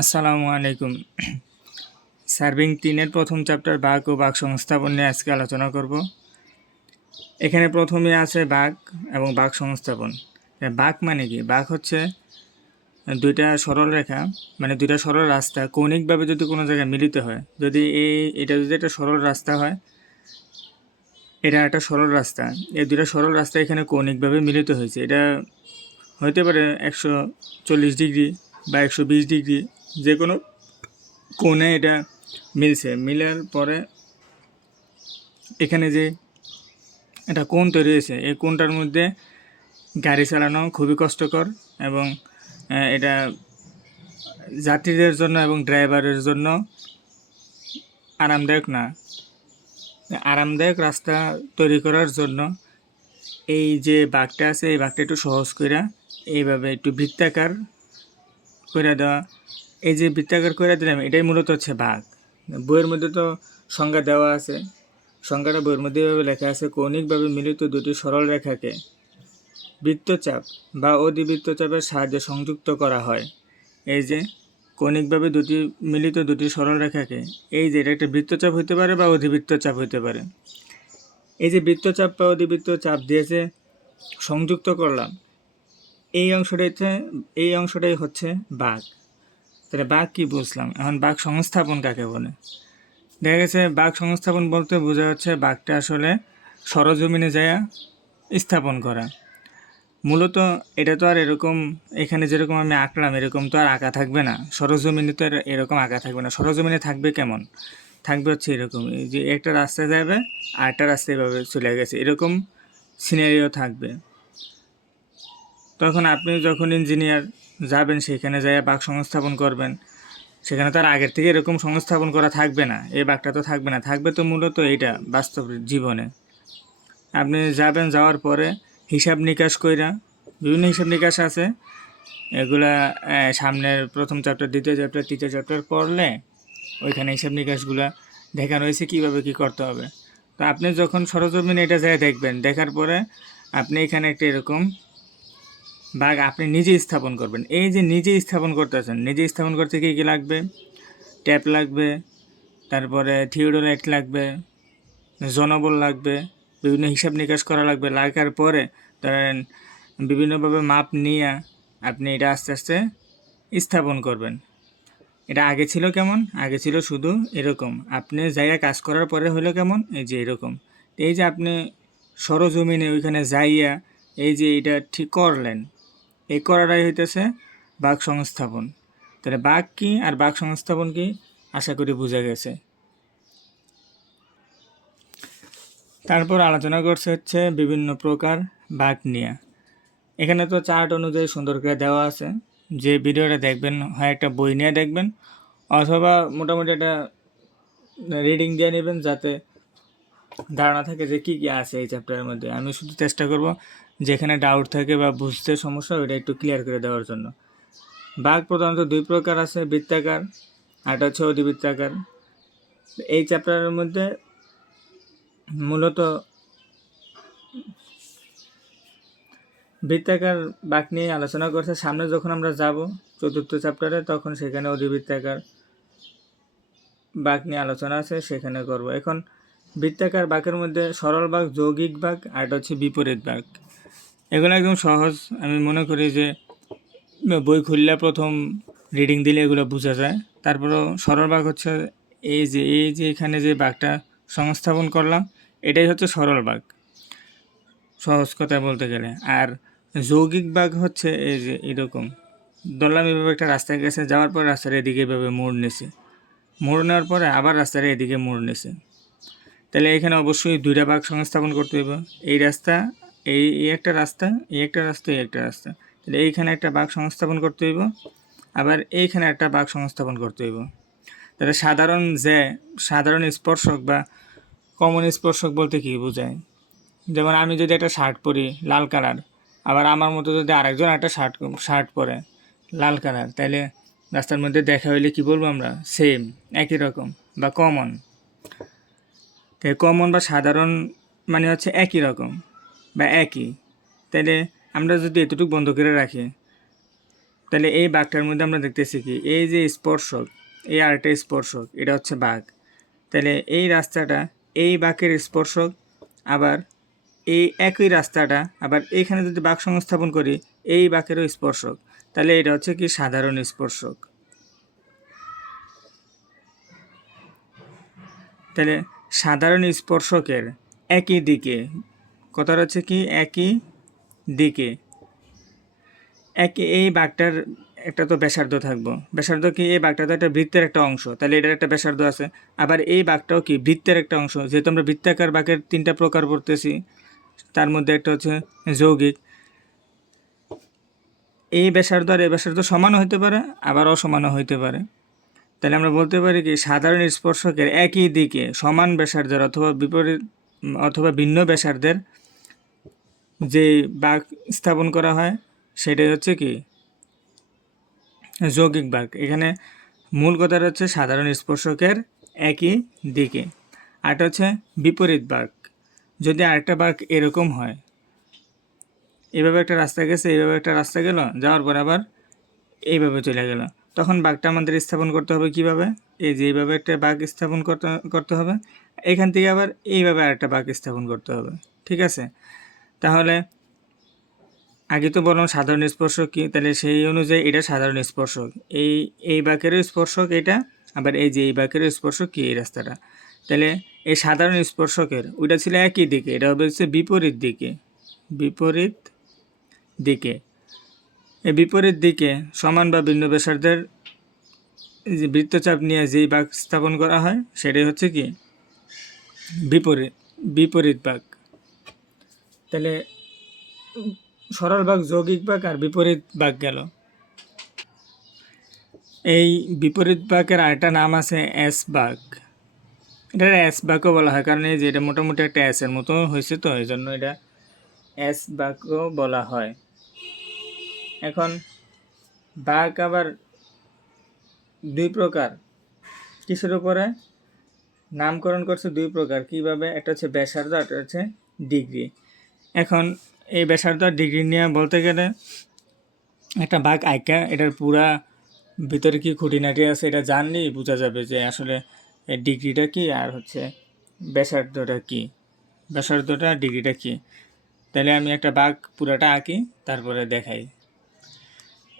আসসালামু আলাইকুম। সার্ভিং 3-এর প্রথম চ্যাপ্টার বাঁক ও বাঁক সংস্থাপন নিয়ে আজকে আলোচনা করব। এখানে প্রথমে আছে বাঁক এবং বাঁক সংস্থাপন। বাঁক মানে কি? বাঁক হচ্ছে দুইটা সরল রেখা, মানে দুইটা সরল রাস্তা কৌণিকভাবে যদি কোনো জায়গায় মিলিত হয়, যদি এটা যদি একটা সরল রাস্তা হয়, এটা একটা সরল রাস্তা, এই দুইটা সরল রাস্তা এখানে কৌণিকভাবে মিলিত হয়েছে। এটা হতে পারে 140 ডিগ্রি বা 120 ডিগ্রি, যে কোনো কোণে এটা মিলছে। মিলার পরে এখানে যে একটা কোণ তৈরি হয়েছে, এই কোণটার মধ্যে গাড়ি চালানো খুবই কষ্টকর এবং এটা যাত্রীদের জন্য এবং ড্রাইভারের জন্য আরামদায়ক না। আরামদায়ক রাস্তা তৈরি করার জন্য এই যে বাঁকটা আছে, এই বাঁকটা একটু সহজ করে এইভাবে একটু বৃত্তাকার করে দেওয়া। এই যে বৃত্তাকার করে দিলাম, এটাই মূলত হচ্ছে বাঁক। বইয়ের মধ্যে তো সংজ্ঞা দেওয়া আছে, সংজ্ঞাটা বইয়ের মধ্যে এভাবে লেখা আছে: কৌণিকভাবে মিলিত দুটি সরল রেখাকে বৃত্তচাপ বা অধিবৃত্তচাপের সাহায্যে সংযুক্ত করা হয়। এই যে কৌণিকভাবে মিলিত দুটি সরল রেখাকে, এই যে এটা একটা বৃত্তচাপ হতে পারে বা অধিবৃত্তচাপ হতে পারে। এই যে বৃত্তচাপ বা অধিবৃত্তচাপ দিয়েছে সংযুক্ত করলাম, এই অংশটাই হচ্ছে বাঁক। তাহলে বাঁক কি বুঝলাম? এখন বাঁক সংস্থাপন কাকে বলে? দেখা গেছে বাঁক সংস্থাপন বলতে বোঝা হচ্ছে বাঁকটা আসলে সরজমিনে যায় স্থাপন করা। মূলত এটা তো আর এরকম এখানে যেরকম আমি আঁকলাম এরকম তো আর আঁকা থাকবে না, সরজমিনে তো এরকম আঁকা থাকবে না। সরজমিনে থাকবে কেমন? থাকবে হচ্ছে এরকম, এই যে একটা রাস্তায় যাবে আর একটা রাস্তায় এভাবে চলে গেছে, এরকম সিনারিও থাকবে। তখন আপনি যখন ইঞ্জিনিয়ার যাবেন, সেখানে যাই বাঁক সংস্থাপন করবেন, সেখানে তো আর আগের থেকে এরকম সংস্থাপন করা থাকবে না, এই বাঁকটা তো থাকবে না। থাকবে তো মূলত এইটা বাস্তব জীবনে। আপনি যাবেন, যাওয়ার পরে হিসাব নিকাশ কইরা, বিভিন্ন হিসাব নিকাশ আছে, এগুলা সামনের প্রথম চ্যাপ্টার, দ্বিতীয় চ্যাপ্টার, তৃতীয় চ্যাপ্টার পড়লে ওইখানে হিসাব নিকাশগুলা দেখানো হয়েছে কীভাবে কী করতে হবে। তো আপনি যখন সরজমিনে এটা যায় দেখবেন, দেখার পরে আপনি এখানে একটা এরকম বাঘ আপনি নিজে স্থাপন করবেন। এই যে নিজে স্থাপন করতেছেন, নিজে স্থাপন করতে কী কী লাগবে? ট্যাপ লাগবে, তারপরে থিওডোলাইট লাগবে, জনবল লাগবে, বিভিন্ন হিসাব নিকাশ করা লাগবে। লাগার পরে ধরেন বিভিন্নভাবে মাপ নিয়ে আপনি এটা আস্তে আস্তে স্থাপন করবেন। এটা আগে ছিল কেমন? আগে ছিল শুধু এরকম, আপনি যাইয়া কাজ করার পরে হলো কেমন? এই যে এরকম। এই যে আপনি সরজমিনে ওইখানে যাইয়া এই যে এটা ঠিক করলেন, এই করাটাই হইতেছে বাঁক সংস্থাপন। তাহলে বাঁক কী আর বাঁক সংস্থাপন কি আশা করি বোঝা গেছে। তারপর আলোচনা করছে হচ্ছে বিভিন্ন প্রকার বাঁক নিয়ে। এখানে তো চার্ট অনুযায়ী সুন্দর করে দেওয়া আছে। যে ভিডিওটা দেখবেন, হয় একটা বই নিয়ে দেখবেন অথবা মোটামুটি একটা রিডিং দিয়ে নেবেন, যাতে ধারণা থাকে যে কী কী আছে এই চ্যাপ্টারের মধ্যে। আমি শুধু চেষ্টা করব যেখানে ডাউট থাকে বা বুঝতে সমস্যা ওইটা একটু ক্লিয়ার করে দেওয়ার জন্য। বাঁক প্রধানত দুই প্রকার আছে, বৃত্তাকার আর একটা হচ্ছে অধিবৃত্তাকার। এই চ্যাপ্টারের মধ্যে মূলত বৃত্তাকার বাঁক নিয়ে আলোচনা করছে। সামনে যখন আমরা যাব চতুর্থ চ্যাপ্টারে, তখন সেখানে অধিবৃত্তাকার বাঁক নিয়ে আলোচনা আছে, সেখানে করব। এখন বৃত্তাকার বাঁকের মধ্যে সরল বাঁক, যৌগিক বাঁক আর এটা হচ্ছে বিপরীত বাঁক। এগুলো একদম সহজ, আমি মনে করি যে বই খুললে প্রথম রিডিং দিলে এগুলো বোঝা যায়। তারপরেও সরল বাঁক হচ্ছে এই যে এখানে যে বাঁকটা সংস্থাপন করলাম, এটাই হচ্ছে সরল বাঁক সহজ কথায় বলতে গেলে। আর যৌগিক বাঁক হচ্ছে এই যে এরকম ধরলাম, এভাবে একটা রাস্তায় গেছে, যাওয়ার পর রাস্তার এদিকে এভাবে মোড় নিছে, মোড় নেওয়ার পরে আবার রাস্তার এদিকে মোড় নিছে। তাহলে এখানে অবশ্যই দুইটা বাঁক সংস্থাপন করতে হবে। এই রাস্তা, এই একটা রাস্তা, এই একটা রাস্তা, এই একটা রাস্তা। তাহলে এইখানে একটা বাঁক সংস্থাপন করতে হইব, আবার এইখানে একটা বাঁক সংস্থাপন করতে হইব। তাহলে সাধারণ স্পর্শক বা কমন স্পর্শক বলতে কী বোঝায়? যেমন আমি যদি একটা শার্ট পরি লাল কালার, আবার আমার মতো যদি আরেকজন একটা শার্ট পরে লাল কালার, তাইলে রাস্তার মধ্যে দেখা হইলে কি বলবো আমরা? সেম, একই রকম বা কমন। তাই কমন বা সাধারণ মানে হচ্ছে একই রকম বা একই। তাইলে আমরা যদি এতটুকু বন্ধ করে রাখি, তাহলে এই বাঘটার মধ্যে আমরা দেখতেছি কি, এই যে স্পর্শক, এই আরেকটা স্পর্শক, এটা হচ্ছে বাঘ। তাহলে এই রাস্তাটা এই বাঘের স্পর্শক, আবার এই একই রাস্তাটা আবার এইখানে যদি বাঘ সংস্থাপন করি এই বাঘেরও স্পর্শক, তাহলে এটা হচ্ছে কি সাধারণ স্পর্শক। তাহলে সাধারণ স্পর্শকের একই দিকে, কথাটা হচ্ছে কি একই দিকে, এই বাঘটার একটা তো ব্যাসার্ধ থাকবো। ব্যাসার্ধ কি, এই বাঘটা তো একটা বৃত্তের একটা অংশ, তাহলে এটার একটা ব্যাসার্ধ আছে। আবার এই বাঘটাও কি বৃত্তের একটা অংশ, যেহেতু আমরা বৃত্তাকার বাঘের 3টা প্রকার পড়তেছি, তার মধ্যে একটা হচ্ছে যৌগিক। এই ব্যাসার্ধ আর এই ব্যাসার্ধ সমানও হইতে পারে, আবার অসমানও হইতে পারে। তাহলে আমরা বলতে পারি কি সাধারণ স্পর্শকের একই দিকে সমান ব্যাসার্ধের অথবা বিপরীত অথবা ভিন্ন ব্যাসার্ধের যে বাঘ স্থাপন করা হয় সেটাই হচ্ছে কি যৌগিক বাঘ। এখানে মূল কথাটা হচ্ছে সাধারণ স্পর্শকের একই দিকে। আরেকটা হচ্ছে বিপরীত বাঘ। যদি আরেকটা বাঘ এরকম হয়, এইভাবে একটা রাস্তা গেছে, এইভাবে একটা রাস্তা গেল, যাওয়ার পর আবার এইভাবে চলে গেল, তখন বাঘটা আমাদের স্থাপন করতে হবে কিভাবে, এই যে এইভাবে একটা বাঘ স্থাপন করতে হবে, এখান থেকে আবার এইভাবে আরেকটা বাঘ স্থাপন করতে হবে। ঠিক আছে, তাহলে আগে তো বললাম সাধারণ স্পর্শক কি, তাহলে সেই অনুযায়ী এটা সাধারণ স্পর্শক, এই বাঁকেরও স্পর্শক এটা, আবার এই যে এই বাঁকেরও স্পর্শক কি এই রাস্তাটা। তাহলে এই সাধারণ স্পর্শকের ওইটা ছিল একই দিকে, এটা হবে হচ্ছে বিপরীত দিকে। বিপরীত দিকে, এই বিপরীত দিকে সমান বা ভিন্ন ব্যাসার্ধের যে বৃত্তচাপ নিয়ে যেই বাঁক স্থাপন করা হয় সেটাই হচ্ছে কি বিপরীত বাঁক। তাহলে সরল বাঁক, যৌগিক বাঁক আর বিপরীত বাঁক গেল। এই বিপরীত বাঁকের আরেকটা নাম আছে এস বাঁক। এটা এস বাঁকও বলা হয়, কারণ এই যে এটা মোটামুটি একটা এসের মতো হয়েছে, তো এই জন্য এটা এস বাঁকও বলা হয়। এখন বাঁক আবার দুই প্রকার, কিসের উপরে নামকরণ করছে দুই প্রকার, কিভাবে, একটা হচ্ছে ব্যাসার্ধ, একটা হচ্ছে ডিগ্রি। এখন এই ব্যাসার্ধ আর ডিগ্রি নিয়ে বলতে গেলে একটা বাঁক আঁকা এটার পুরা ভিতরে কি খুঁটিনাটি আছে এটা জানলেই বোঝা যাবে যে আসলে ডিগ্রিটা কি আর হচ্ছে ব্যাসার্ধটা কি, ব্যাসার্ধটা ডিগ্রিটা কি। তাহলে আমি একটা বাঁক পুরাটা আঁকি, তারপরে দেখাই।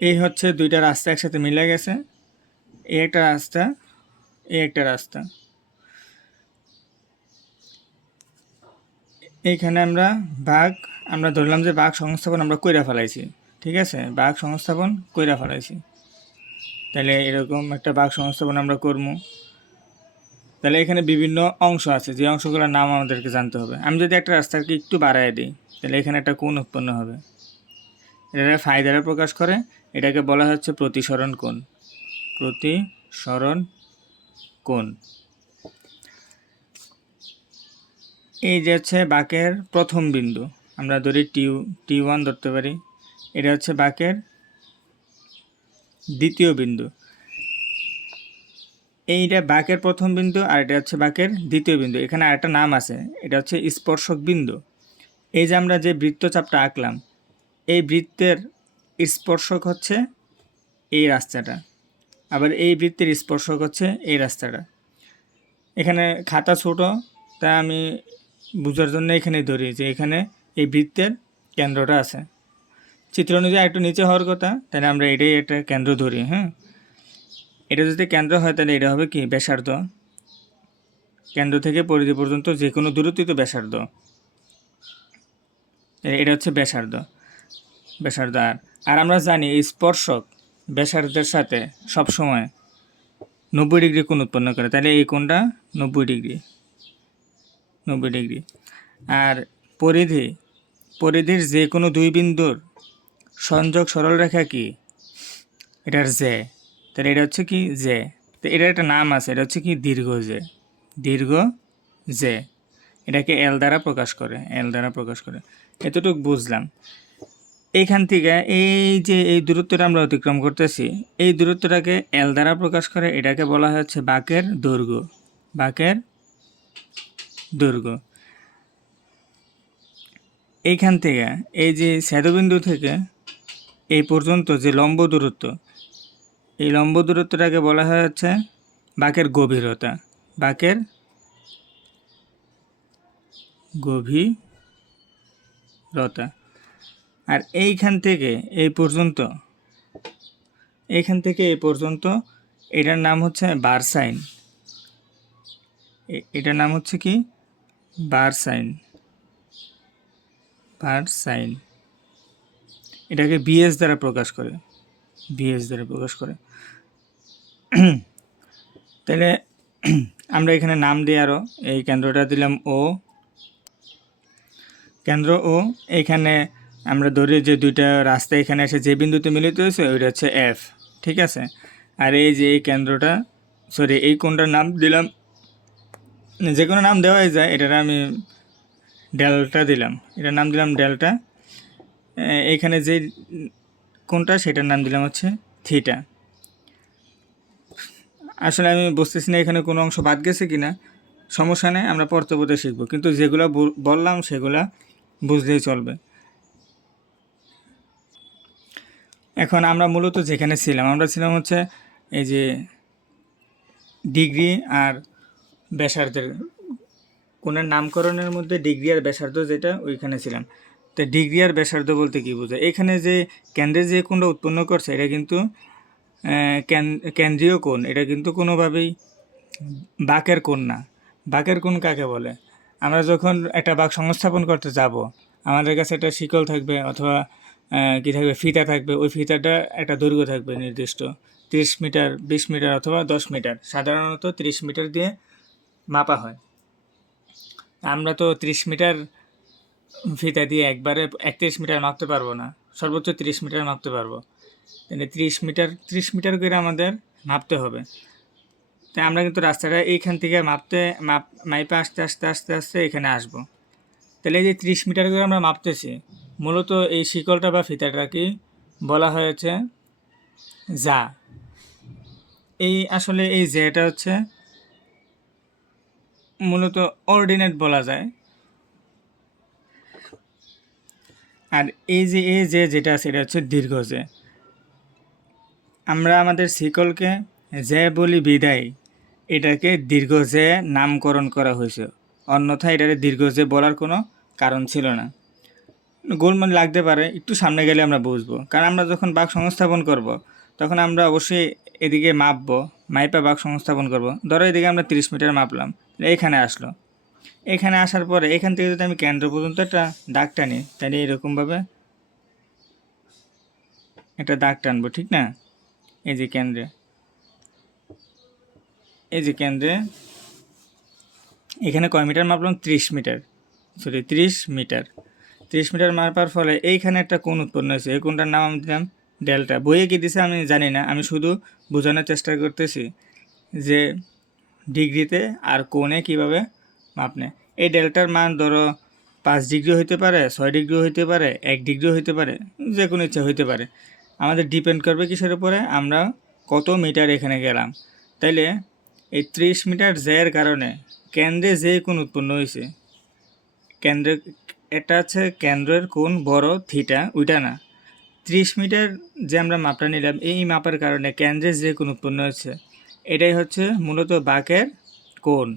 এই হচ্ছে দুইটা রাস্তা একসাথে মিলে গেছে, এই একটা রাস্তা, এই একটা রাস্তা। এইখানে আমরা ধরলাম যে বাঁক সংস্থাপন আমরা কইরা ফেলাইছি। ঠিক আছে, বাঁক সংস্থাপন কইরা ফেলাইছি। তাহলে এরকম একটা বাঁক সংস্থাপন আমরা করবো। তাহলে এখানে বিভিন্ন অংশ আছে, যে অংশগুলোর নাম আমাদেরকে জানতে হবে। আমি যদি একটা রাস্তাকে একটু বাড়ায় দিই, তাহলে এখানে একটা কোণ উৎপন্ন হবে, এটা ফাই দ্বারা প্রকাশ করে, এটাকে বলা হচ্ছে প্রতিসরণ কোণ। প্রতিসরণ কোণ। এই যে হচ্ছে বাঁকের প্রথম বিন্দু, আমরা ধরি টি1 ধরতে পারি, এটা হচ্ছে বাঁকের দ্বিতীয় বিন্দু। এইটা বাঁকের প্রথম বিন্দু আর এটা হচ্ছে বাঁকের দ্বিতীয় বিন্দু। এখানে আরেকটা নাম আছে, এটা হচ্ছে স্পর্শক বিন্দু। এই যে আমরা যে বৃত্তচাপটা আঁকলাম, এই বৃত্তের স্পর্শক হচ্ছে এই রাস্তাটা, আবার এই বৃত্তের স্পর্শক হচ্ছে এই রাস্তাটা। এখানে খাতা ছোট, তাই আমি বোঝার জন্য এখানে ধরি যে এখানে এই বৃত্তের কেন্দ্রটা আছে। চিত্র অনুযায়ী একটু নিচে হওয়ার কথা, তাহলে আমরা এটাই একটা কেন্দ্র ধরি। হ্যাঁ, এটা যদি কেন্দ্র হয় তাহলে এটা হবে কি ব্যাসার্ধ। কেন্দ্র থেকে পরিধি পর্যন্ত যে কোনো দূরত্বই তো ব্যাসার্ধ, এটা হচ্ছে ব্যাসার্ধ। আর আমরা জানি এই স্পর্শক ব্যাসার্ধের সাথে সবসময় 90 ডিগ্রি কোণ উৎপন্ন করে, তাহলে এই কোণটা 90 ডিগ্রি। আর পরিধির যে কোনো দুই বিন্দুর সংযোগ সরলরেখা কি, এটার জে, তাহলে এটা হচ্ছে কি জে। তো এটার একটা নাম আছে, এটা হচ্ছে কি দীর্ঘ জে। এটাকে এল দ্বারা প্রকাশ করে। এতটুকু বুঝলাম। এইখান থেকে এই যে এই দূরত্বটা আমরা অতিক্রম করতেছি, এই দূরত্বটাকে এল দ্বারা প্রকাশ করে, এটাকে বলা হচ্ছে বাঁকের দৈর্ঘ্য। এইখান থেকে এই যে ছেদবিন্দু থেকে এই পর্যন্ত যে লম্ব দূরত্ব, এই লম্ব দূরত্বটাকে বলা হয় হচ্ছে বাঁকের গভীরতা। বাঁকের গভীরতা। আর এইখান থেকে এই পর্যন্ত, এটার নাম হচ্ছে বার সাইন। এটার নাম হচ্ছে কি? বার সাইন। এটাকে বিএস দ্বারা প্রকাশ করে। তাহলে আমরা এখানে নাম দিই আরও, এই কেন্দ্রটা দিলাম ও, কেন্দ্র ও। এইখানে আমরা ধরি যে দুইটা রাস্তা এখানে এসে যে বিন্দুতে মিলিত হয়েছে ওইটা হচ্ছে এফ, ঠিক আছে। আর এই যে এই কেন্দ্রটা, এই কোণটার নাম দিলাম, যে কোনো নাম দেওয়াই যায়, এটার আমি ডেল্টা দিলাম, এটার নাম দিলাম ডেল্টা। এইখানে যে কোণটা সেটার নাম দিলাম হচ্ছে থিটা। আসলে আমি বুঝতেছি না এখানে কোনো অংশ বাদ গেছে কিনা, সমস্যা নেই, আমরা পরবর্তীতে শিখবো, কিন্তু যেগুলো বললাম সেগুলা বুঝলেই চলবে। এখন আমরা মূলত যেখানে ছিলাম, আমরা ছিলাম হচ্ছে এই যে ডিগ্রি আর ব্যাসার্ধের কোণের নামকরণের মধ্যে ডিগ্রি আর ব্যাসার্ধ যেটা, ওইখানে ছিলাম। তো ডিগ্রি আর ব্যাসার্ধ বলতে কী বোঝায়? এখানে যে কেন্দ্রে যে কোণটা উৎপন্ন করছে এটা কিন্তু কেন্দ্রীয় কোণ, এটা কিন্তু কোনোভাবেই বাঁকের কোণ না। বাঁকের কোণ কাকে বলে? আমরা যখন একটা বাঁক সংস্থাপন করতে যাব, আমাদের কাছে একটা শিকল থাকবে অথবা কী থাকবে, ফিতা থাকবে। ওই ফিতাটা একটা দৈর্ঘ্য থাকবে নির্দিষ্ট 30 মিটার, 20 মিটার অথবা 10 মিটার। সাধারণত 30 মিটার দিয়ে মাপা হয়। আমরা তো 30 মিটার ফিতা দিয়ে একবারে 31 মিটার মাপতে পারবো না, সর্বোচ্চ 30 মিটার মাপতে পারবো। তাহলে 30 মিটার করে আমাদের মাপতে হবে। তাই আমরা কিন্তু রাস্তাটা এইখান থেকে মাইপে আস্তে এখানে আসবো। তাহলে এই যে 30 মিটার করে আমরা মাপতেছি, মূলত এই শিকলটা বা ফিতাটাকে বলা হয়েছে যা। আসলে এই যেটা হচ্ছে মূলত অর্ডিনেট বলা যায়। আর এই যে যেটা আছে এটা হচ্ছে দীর্ঘ যে। আমরা আমাদের শিকলকে যে বলি বিদায়, এটাকে দীর্ঘ যে নামকরণ করা হয়েছে, অন্যথায় এটাকে দীর্ঘ যে বলার কোনো কারণ ছিল না। গোলমাল লাগতে পারে, একটু সামনে গেলে আমরা বুঝবো। কারণ আমরা যখন বাঁক সংস্থাপন করব, তখন আমরা অবশ্যই এদিকে মাপবো, মাইপা বাঁক সংস্থাপন করব। ধরো এদিকে আমরা 30 মিটার মাপলাম, এখানে আসলো। এখানে আসার পরে এখান থেকে যদি আমি কেন্দ্র পর্যন্ত একটা দাগ টানি, তাহলে এরকমভাবে একটা দাগ টানবো, ঠিক না? এই যে কেন্দ্রে, এখানে কয় মিটার মাপলাম? 30 মিটার। 30 মিটার মাপার ফলে এইখানে একটা কোণ উৎপন্ন হয়েছে। এই কোণটার নাম আমি দিলাম ডেল্টা। বইয়ে কী দিছে আমি জানি না, আমি শুধু বোঝানোর চেষ্টা করতেছি যে ডিগ্রিতে আর কোণে কীভাবে মাপনে। এই ডেল্টার মান ধরো 5 ডিগ্রি হইতে পারে, 6 ডিগ্রি হইতে পারে, 1 ডিগ্রি হইতে পারে, যে কোনো ইচ্ছা হইতে পারে। আমাদের ডিপেন্ড করবে কিসের উপরে? আমরা কত মিটার এখানে গেলাম। তাইলে এই 30 মিটার যের কারণে কেন্দ্রে যে কোণ উৎপন্ন হয়েছে, কেন্দ্রে এটা আছে কেন্দ্রের কোণ বড় থিটা, ওইটা না। 30 মিটার যে আমরা মাপটা নিলাম, এই মাপের কারণে কেন্দ্রে যে কোণ উৎপন্ন হয়েছে, এটাই হচ্ছে মূলত বাঁকের কোণ।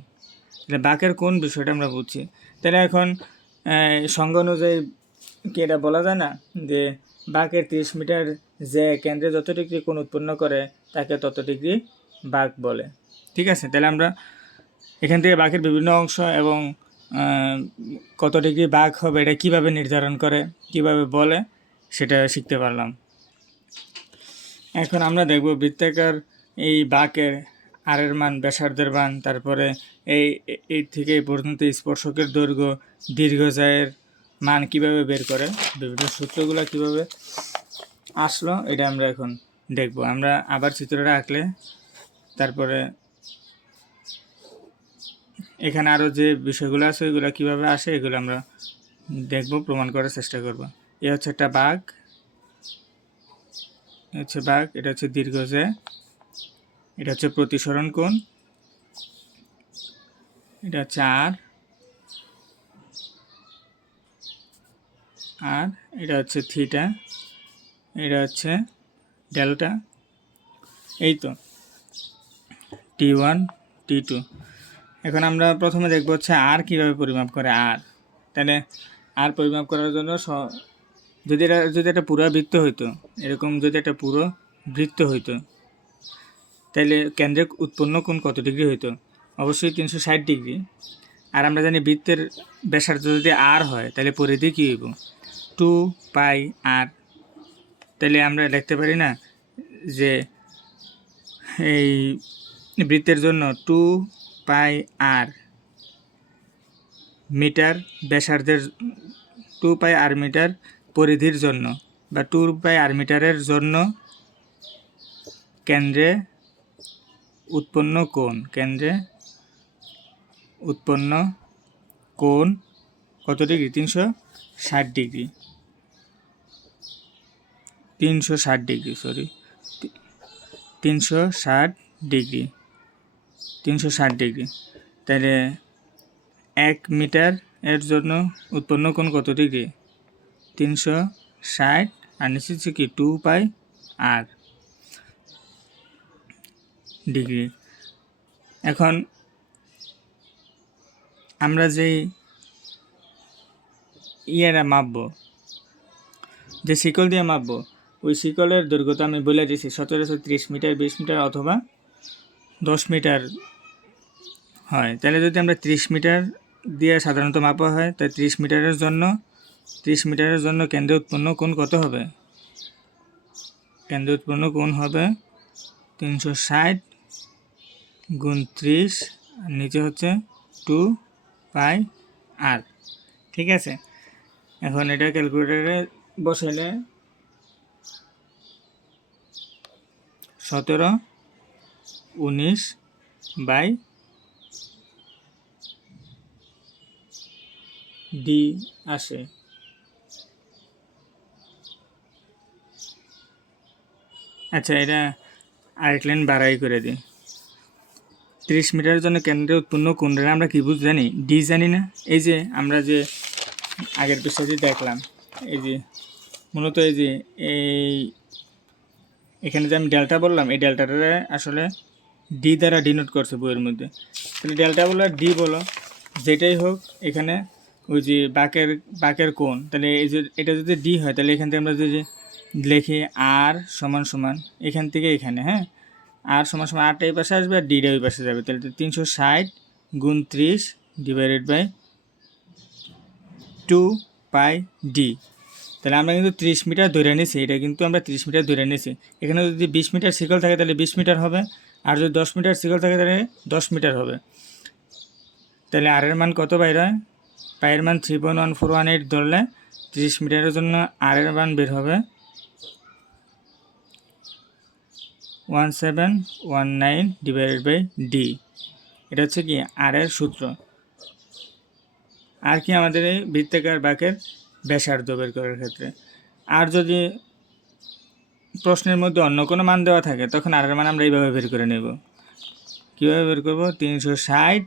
বাঁকের কোণ বিষয়টা আমরা বুঝছি। তাহলে এখন সংজ্ঞা অনুযায়ী কি এটা বলা যায় না যে বাঁকের 30 মিটার যে কেন্দ্রে যত ডিগ্রি কোণ উৎপন্ন করে তাকে তত ডিগ্রি বাঁক বলে, ঠিক আছে? তাহলে আমরা এখান থেকে বাঁকের বিভিন্ন অংশ এবং কত ডিগ্রি বাঁক হবে এটা কিভাবে নির্ধারণ করে, কিভাবে বলে, সেটা শিখতে পারলাম। এখন আমরা দেখব বৃত্তাকার এই বাঁকের আরের মান, ব্যাসার্ধের মান, তারপরে এই থেকে এই পর্যন্ত স্পর্শকের দৈর্ঘ্য, দীর্ঘজায়ের মান কিভাবে বের করে, বিভিন্ন সূত্রগুলো কিভাবে আসলো, এটা আমরা এখন দেখব। আমরা আবার চিত্রটা আঁকলে তারপরে এখানে আরও যে বিষয়গুলো আছে ওইগুলো কীভাবে আসে এগুলো আমরা দেখব, প্রমাণ করার চেষ্টা করব। এ হচ্ছে একটা বাঁক, এটা হচ্ছে দীর্ঘ যে, এটা হচ্ছে প্রতিসরণ কোণ, এটা হচ্ছে আর এটা হচ্ছে থিটা, এটা হচ্ছে ডেল্টা, এই তো T1 T2। এখন আমরা প্রথমে দেখব হচ্ছে আর কীভাবে পরিমাপ করে আর। তাহলে আর পরিমাপ করার জন্য যদি একটা পুরো বৃত্ত হইতো, এরকম যদি একটা পুরো বৃত্ত হইতো, তাহলে কেন্দ্রে উৎপন্ন কোণ কত ডিগ্রি হইতো? অবশ্যই 360 ডিগ্রি। আর আমরা জানি বৃত্তের ব্যাসার্ধ যদি আর হয় তাহলে পরিধি কী হইব? 2πr। তাহলে আমরা লিখতে পারি না যে এই বৃত্তের জন্য 2πr মিটার ব্যাসার্ধের 2πr মিটার পরিধির জন্য বা 2πr মিটারের জন্য কেন্দ্রে উৎপন্ন কোণ কত degree? 360 degree. 360 degree, sorry, 360 degree. 360 degree. তাহলে 1 মিটার এর জন্য উৎপন্ন কোণ কত ডিগ্রি? 360, আর নিচে হচ্ছে কি 2πr ডিগ্রি। এখন আমরা যেই মাপবো, যে শিকল দিয়ে মাপবো, ওই শিকলের দৈর্ঘ্য তো আমি বলে দিয়েছি সচরাচর 30 মিটার, 20 মিটার অথবা 10 মিটার হয়। তাহলে যদি আমরা 30 মিটার দিয়ে সাধারণত মাপা হয়, তাই 30 মিটারের জন্য কেন্দ্রে উৎপন্ন কোণ কত হবে? কেন্দ্রে উৎপন্ন কোণ হবে 360 গুণ 30, আর নিচে হচ্ছে 2πr। ঠিক আছে, এখন এটা ক্যালকুলেটরে বসাইলে 17, 19 বাই ডি আসে। আচ্ছা, এটা আরেক লাইন বাড়াই করে দিই। 30 মিটারের জন্য কেন্দ্রে উৎপন্ন কোণটা আমরা কী জানি? ডি জানি না? এই যে আমরা যে আগের পৃষ্ঠাটি দেখলাম, এই যে মূলত এই যে এখানে যে আমি ডেল্টা বললাম, এই ডেল্টাটা আসলে ডি দ্বারা ডিনোট করছে বইয়ের মধ্যে। তাহলে ডেল্টা বলো আর ডি বলো, যেটাই হোক, এখানে ওই যে বাঁকের কোণ, তাহলে এই যে এটা যদি ডি হয়, তাহলে এখান থেকে আমরা যদি লিখি আর সমান সমান এখান থেকে এখানে, হ্যাঁ, আর সমান সমান আরটা এই পাশে আসবে আর ডিটা ওই পাশে যাবে। তাহলে 360 গুণ 30 ডিভাইডেড বাই 2πd। তাহলে আমরা কিন্তু 30 মিটার ধরে নিয়েছি, এটা কিন্তু আমরা 30 মিটার ধরে নিয়েছি। এখানে যদি 20 মিটার শিকল থাকে তাহলে 20 মিটার হবে, আর যদি 10 মিটার শিকল থাকে তাহলে 10 মিটার হবে। তাহলে আর এর মান কত বাইর হয়? পায়ের মান 3.1418 ধরলে 30 মিটারের জন্য আর এর মান বের হবে 1719 ডিভাইডেড বাই ডি। এটা হচ্ছে কি আর এর সূত্র। আর কি আমাদের এই বৃত্তাকার বাঁকের ব্যাসার্ধ বের করার ক্ষেত্রে। আর যদি প্রশ্নের মধ্যে অন্য কোনো মান দেওয়া থাকে, তখন আর এর মান আমরা এইভাবে বের করে নেব। কীভাবে বের করব? 360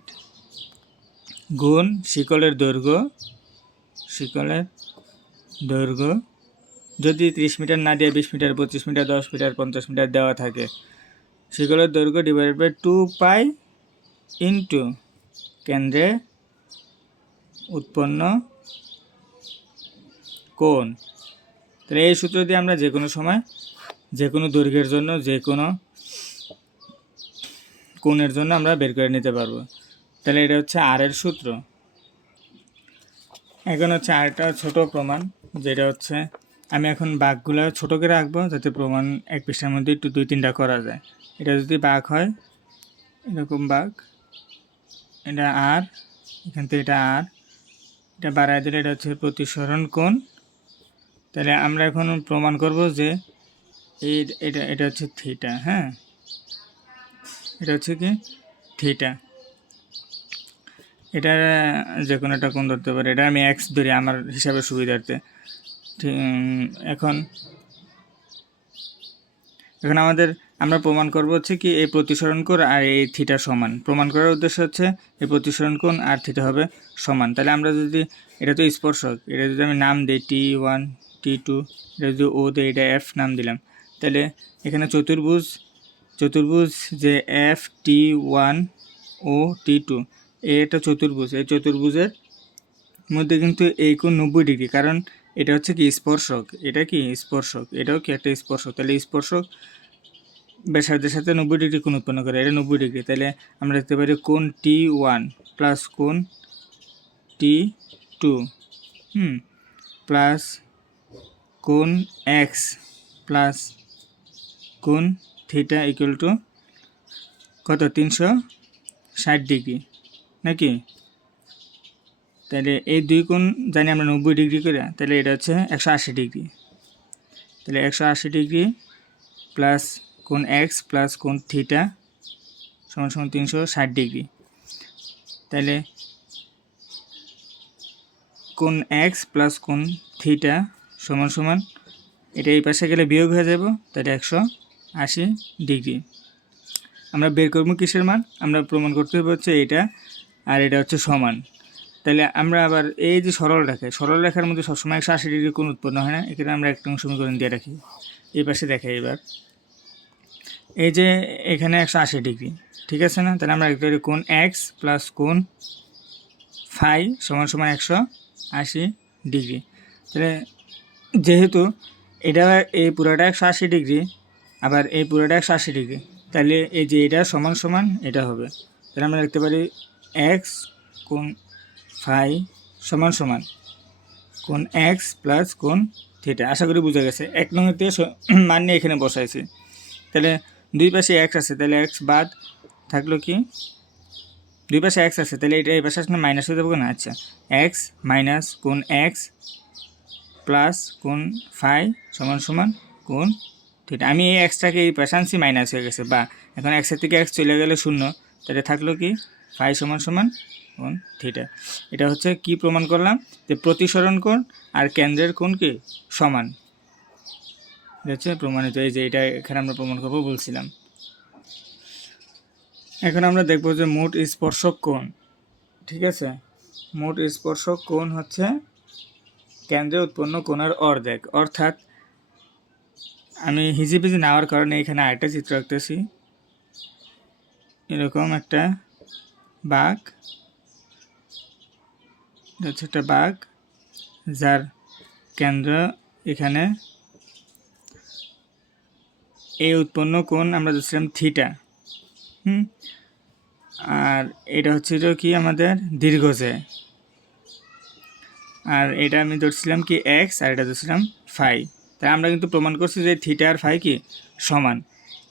গুণ শিকলের দৈর্ঘ্য যদি 30 মিটার না দিয়ে 20 মিটার, 25 মিটার, 10 মিটার, 50 মিটার দেওয়া থাকে, শিকলের দৈর্ঘ্য ডিভাইডেড বাই 2π ইন্টু কেন্দ্রে উৎপন্ন কোণ। তাহলে এই সূত্র দিয়ে আমরা যে কোনো সময় যে কোনো দৈর্ঘ্যের জন্য যে কোনো কোণের জন্য আমরা বের করে নিতে পারবো। তাহলে এটা হচ্ছে আর এর সূত্র। এখন হচ্ছে আরেকটা ছোট প্রমাণ, যেটা হচ্ছে আমি এখন বাঁকগুলো ছোটো করে রাখবো যাতে প্রমাণ এক পৃষ্ঠার মধ্যে একটু 2-3টা করা যায়। এটা যদি বাঁক হয়, এরকম বাঁক, এটা আর, এখান থেকে এটা আর, এটা বাড়ায় দিলে এটা হচ্ছে প্রতিসরণ কোণ। তাহলে আমরা এখন প্রমাণ করব যে এটা হচ্ছে থিটা, হ্যাঁ, এটা হচ্ছে কি থিটা। এটা যে কোনো একটা কোণ ধরতে পারে, এটা আমি এক্স ধরি আমার হিসাবে সুবিধার্থে। এখন আমরা প্রমাণ করব হচ্ছে কি এই প্রতিসরণ কোণ আর এই থিটা সমান। প্রমাণ করার উদ্দেশ্য হচ্ছে এই প্রতিসরণ কোণ আর থিটা হবে সমান। তাহলে আমরা যদি, এটা তো স্পর্শক, এটা যদি আমি নাম দিই T1 T2, এটা যদি ও তো এটা এফ নাম দিলাম। তাহলে এখানে চতুর্ভুজ যে FT1OT2 এটা চতুর্ভুজ, এই চতুর্ভুজের মধ্যে কিন্তু এই কোণ 90 ডিগ্রি, কারণ এটা হচ্ছে কি স্পর্শক, এটা কি স্পর্শক, এটাও কি একটা স্পর্শক। তাহলে স্পর্শক ব্যাসার্ধের সাথে 90 ডিগ্রি কোণ উৎপন্ন করে, এটা 90 ডিগ্রি। তাহলে আমরা দেখতে পারি কোণ T1 প্লাস কোণ T2 প্লাস কোণ এক্স প্লাস কোণ থিটা ইকুয়াল টু কত 360 ডিগ্রি নাকি। তাহলে এই দুই কোণ জানি আমরা 90 ডিগ্রি করে, তাহলে এটা হচ্ছে 180 ডিগ্রি। তাহলে 180 ডিগ্রি প্লাস কোণ এক্স প্লাস কোণ থিটা সমান সমান 360 ডিগ্রি। তাহলে কোণ এক্স প্লাস কোণ থিটা সমান সমান এটা এই পাশে গেলে বিয়োগ হয়ে যাব, তাহলে 180 ডিগ্রি। আমরা বের করবো কিসের মান, আমরা প্রমাণ করতে হবে হচ্ছে এটা আর এটা হচ্ছে সমান। তাহলে আমরা আবার এই যে সরল রেখার মধ্যে সবসময় 180 ডিগ্রি কোণ উৎপন্ন হয় না, এখানে আমরা একটা সমীকরণ দিয়ে রাখি। এই পাশে দেখাই এবার, এই যে এখানে 180 ডিগ্রি, ঠিক আছে না। তাহলে আমরা একটা কোণ এক্স প্লাস কোণ ফাই সমান সমান 180 ডিগ্রি। তাহলে যেহেতু এটা এই পুরোটা 180 ডিগ্রি আবার এই পুরোটা 180 ডিগ্রি, তাহলে এই যে এটা সমান সমান এটা হবে। তাহলে আমরা লিখতে পারি এক্স কোণ ফাই সমান সমান কোণ এক্স প্লাস কোণ থিটা। আশা করি বোঝা গেছে। 1 নং থেকে মান নিয়ে এখানে বসাইছি। তাহলে দুই পাশে এক্স আছে, তাহলে এক্স বাদ থাকলো কি, দুই পাশে এক্স আছে, তাহলে এটা এই পাশে আসলে মাইনাস হয়ে যাবে না। আচ্ছা, এক্স মাইনাস কোণ এক্স প্লাস কোণ ফাই সমান সমান কোণ থিটা। আমি এই এক্সটাকে এই পাশে আনছি, মাইনাস হয়ে গেছে, বা এখন এক্সের থেকে এক্স চলে গেলে 0, তাহলে থাকলো কি ফাই সমান সমান কোণ থিটা। এটা হচ্ছে কি প্রমাণ করলাম, যে প্রতিসরণ কোণ আর কেন্দ্রের কোণ কি সমান, হচ্ছে প্রমাণিত। এই যে এটা এখানে আমরা প্রমাণ করবো বলছিলাম। এখন আমরা দেখবো যে মোট স্পর্শক কোণ, ঠিক আছে। মোট স্পর্শক কোণ হচ্ছে কেন্দ্রে উৎপন্ন কোণের অর্ধেক, অর্থাৎ আমি হিজিবিজি নেওয়ার কারণে এখানে আরেকটা চিত্র আঁকতেছি। এরকম একটা বাঁক, হচ্ছে একটা বাঁক যার কেন্দ্র এখানে, এই উৎপন্ন কোণ আমরা ধরছিলাম থিটা, আর এটা হচ্ছে কি আমাদের দীর্ঘজে, আর এটা আমি ধরছিলাম কি এক্স আর এটা ধরছিলাম ফাই। তাই আমরা কিন্তু প্রমাণ করছি যে থিটা আর ফাই কি সমান।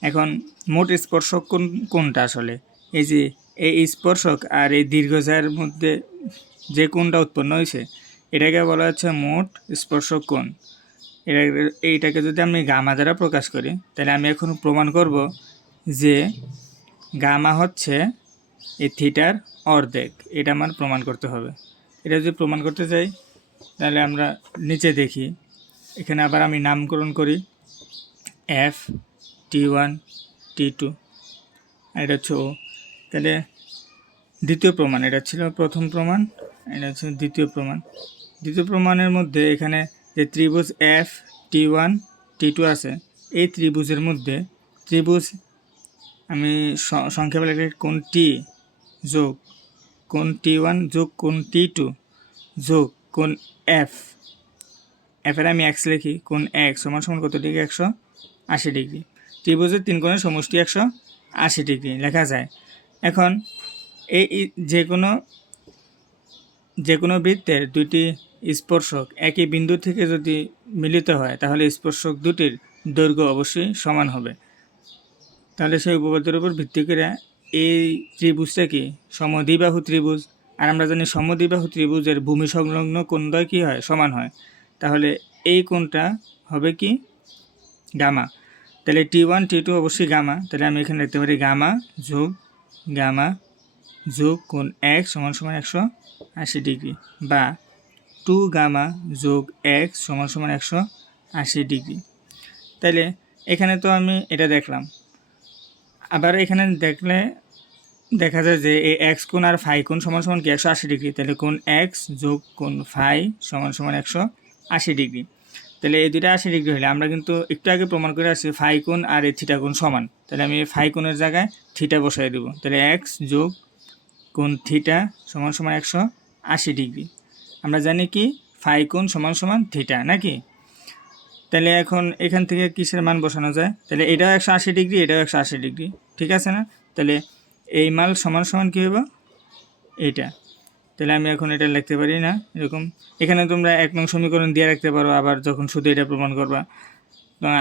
এখন মোট স্পর্শক কোণ কোনটা আসলে, এই যে এই স্পর্শক আর এই দীর্ঘজের মধ্যে যে কোণটা উৎপন্ন হয়েছে এটাকে বলা হচ্ছে মোট স্পর্শক কোণ। এইটাকে যদি আমি গামা দ্বারা প্রকাশ করি, তাহলে আমি এখন প্রমাণ করব যে গামা হচ্ছে এই থিটার অর্ধেক। এটা আমার প্রমাণ করতে হবে। এটা যদি প্রমাণ করতে চাই, তাহলে আমরা নিচে দেখি, এখানে আবার আমি নামকরণ করি FT1 T2, আর এটা হচ্ছে ও। তাহলে দ্বিতীয় প্রমাণ, এটা ছিল প্রথম প্রমাণ, এটা হচ্ছে দ্বিতীয় প্রমাণ। দ্বিতীয় প্রমাণের মধ্যে এখানে যে ত্রিভুজ FT1 T2 আছে, এই ত্রিভুজের মধ্যে ত্রিভুজ আমি সংক্ষেপে লিখি কোণ টি যোগ কোণ T1 যোগ কোণ T2 যোগ কোণ এফ, এফের আমি এক্স লিখি, কোণ এক্স সমান সমান কত ডিগ্রি, 180 ডিগ্রি। ত্রিভুজের তিন কোণের সমষ্টি 180 ডিগ্রি লেখা যায়। এখন এই যে কোনো বৃত্তের দুটি স্পর্শক একই বিন্দু থেকে যদি মিলিত হয়, তাহলে স্পর্শক দুটির দৈর্ঘ্য অবশ্যই সমান হবে। তাহলে সেই উপপাদ্যের উপর ভিত্তি করে এই ত্রিভুজটা কি সমদ্বিবাহু ত্রিভুজ, আর আমরা জানি সমদ্বিবাহু ত্রিভুজের ভূমি সংলগ্ন কোণদ্বয় কী হয়, সমান হয়। তাহলে এই কোণটা হবে কি গামা। তাহলে T1 T2 অবশ্যই গামা। তাহলে আমি এখানে লিখতে পারি গামা যোগ কোণ এক্স সমান সমান 180 ডিগ্রি, বা 2 গামা যোগ এক্স সমান সমান 180 ডিগ্রি। তাহলে এখানে তো আমি এটা দেখলাম, আবার এখানে দেখলে দেখা যায় যে এই এক্স কোণ আর ফাই কোণ সমান সমান কি 180 ডিগ্রি। তাহলে কোণ এক্স যোগ কোণ ফাই সমান সমান 180 ডিগ্রি। তাহলে এই দুইটা 80 ডিগ্রি হলে আমরা কিন্তু একটু আগে প্রমাণ করে আসছি ফাই কোণ আর এই থিটা কোণ সমান। তাহলে আমি এই ফাই কোণের জায়গায় থিটা বসাই দেবো। তাহলে এক্স যোগ কোণ থিটা সমান সমান 180 ডিগ্রি। আমরা জানি কি ফাই কোণ সমান সমান থিটা নাকি। তাহলে এখন এখান থেকে কিসের মান বসানো যায়? তাহলে এটাও 180 ডিগ্রি, এটাও 180 ডিগ্রি, ঠিক আছে না? তাহলে এই মান সমান সমান কী হবে? এইটা। তাহলে আমি এখন এটা লিখতে পারি না এরকম। এখানে তোমরা 1 নং সমীকরণ দিয়ে রাখতে পারো, আবার যখন শুধু এটা প্রমাণ করবা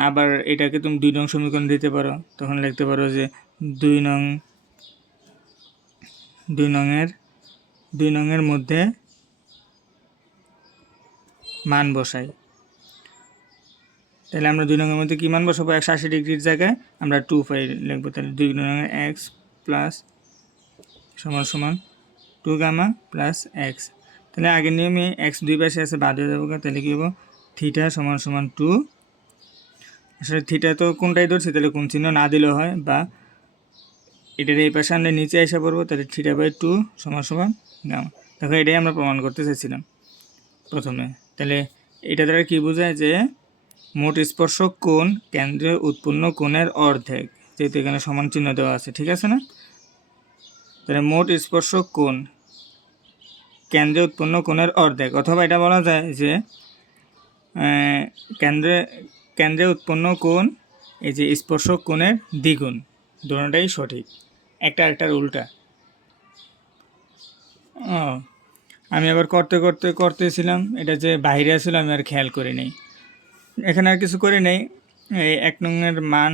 আবার এটাকে তুমি 2 নং সমীকরণ দিতে পারো, তখন লিখতে পারো যে 2 নংয়ের মধ্যে মান বসাই। তাহলে আমরা 2 নংয়ের মধ্যে কী মান বসাবো? 180 ডিগ্রির জায়গায় আমরা 2 পাই লিখবো। তাহলে 2 নংয়ের এক্স প্লাস সমান সমান 2 গামা প্লাস এক্স। তাহলে আগের নিয়মে এক্স দুই পাশে আছে, বাদ হয়ে যাবো। তাহলে কী হবো? থিটা সমান সমান 2। আসলে থিটা তো কোনটাই ধরছি, তাহলে কোন চিহ্ন না দিলেও হয়, বা এটার এই পাশে আমরা নিচে এসে পড়বো। তাহলে থিটা বাই 2 সমান সমান গামা। দেখো এটাই আমরা প্রমাণ করতে চাইছিলাম প্রথমে। তাহলে এটা দ্বারা কী বোঝায়? যে মোট স্পর্শক কোণ কেন্দ্রে উৎপন্ন কোণের অর্ধেক, যেহেতু এখানে সমান চিহ্ন দেওয়া আছে, ঠিক আছে না? তাহলে মোট স্পর্শক কোণ কেন্দ্রে উৎপন্ন কোণের অর্ধেক, অথবা এটা বলা যায় যে কেন্দ্রে উৎপন্ন কোণ এই যে স্পর্শক কোণের দ্বিগুণ। দুটোটাই সঠিক, একটা একটার উল্টা। আমি আবার করতেছিলাম, এটা যে বাইরে ছিল আমি আর খেয়াল করি নাই। এখানে আর কিছু করে নেই, এই 1 নংয়ের মান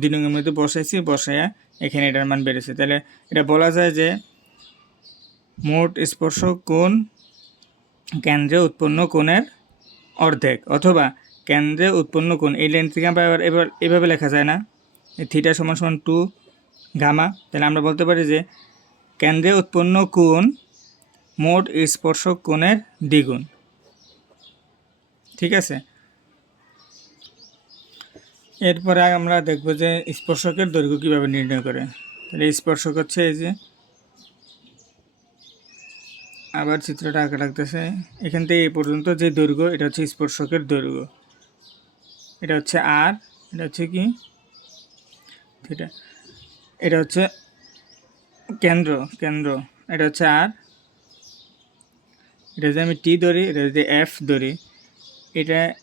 2 নংয়ের মধ্যে বসাইছি, বসাইয়া এখানে এটার মান বেড়েছে। তাহলে এটা বলা যায় যে মোট স্পর্শক কোণ কেন্দ্রে উৎপন্ন কোণের অর্ধেক, অথবা কেন্দ্রে উৎপন্ন কোণ। এই লাইন থেকে আমরা এবার এভাবে লেখা যায় না, থিটা সমান সমান 2 গামা। তাহলে আমরা বলতে পারি যে কেন্দ্রে উৎপন্ন কোণ মোট স্পর্শক কোণের দ্বিগুণ, ঠিক আছে? এরপরে আমরা দেখব যে স্পর্শকের দৈর্ঘ্য কীভাবে নির্ণয় করে। তাহলে স্পর্শক হচ্ছে এই যে, আবার চিত্রটা আঁকা লাগতেছে, এখান থেকে এই পর্যন্ত যে দৈর্ঘ্য, এটা হচ্ছে স্পর্শকের দৈর্ঘ্য। এটা হচ্ছে আর, এটা হচ্ছে কি থিটা, এটা হচ্ছে কেন্দ্র, এটা হচ্ছে আর, এটা যদি আমি টি ধরি, এটা যদি এফ ধরি,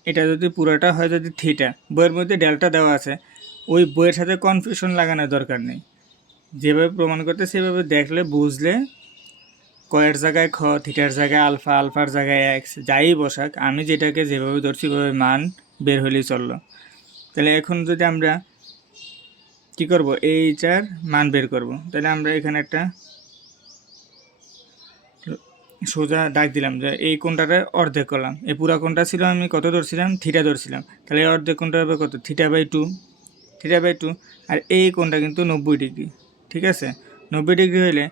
এটা যদি পুরোটা হয় যদি থিটা, বইয়ের মধ্যে ডেল্টা দেওয়া আছে, ওই বইয়ের সাথে কনফিউশন লাগানোর দরকার নেই। যেভাবে প্রমাণ করতে সেভাবে দেখলে বুঝলে, কয়ের জায়গায় খ, থিটার জায়গায় আলফা, আলফার জায়গায় এক্স, যাই বসাক, আমি যেটাকে যেভাবে ধরছি ওইভাবে মান বের হলেই চললো। তাহলে এখন যদি আমরা কী করব? এইটার মান বের করব। তাহলে আমরা এখানে একটা সোজা দাগ দিলাম, যে এই কোণটারে অর্ধেক করলাম। এই পুরা কোণটা ছিল আমি কত ধরছিলাম? থিটা ধরছিলাম। তাহলে এই অর্ধেক কোণটা হবে কত? Theta by 2। আর এই কোণটা কিন্তু 90 ডিগ্রি, ঠিক আছে? 90 ডিগ্রি হলে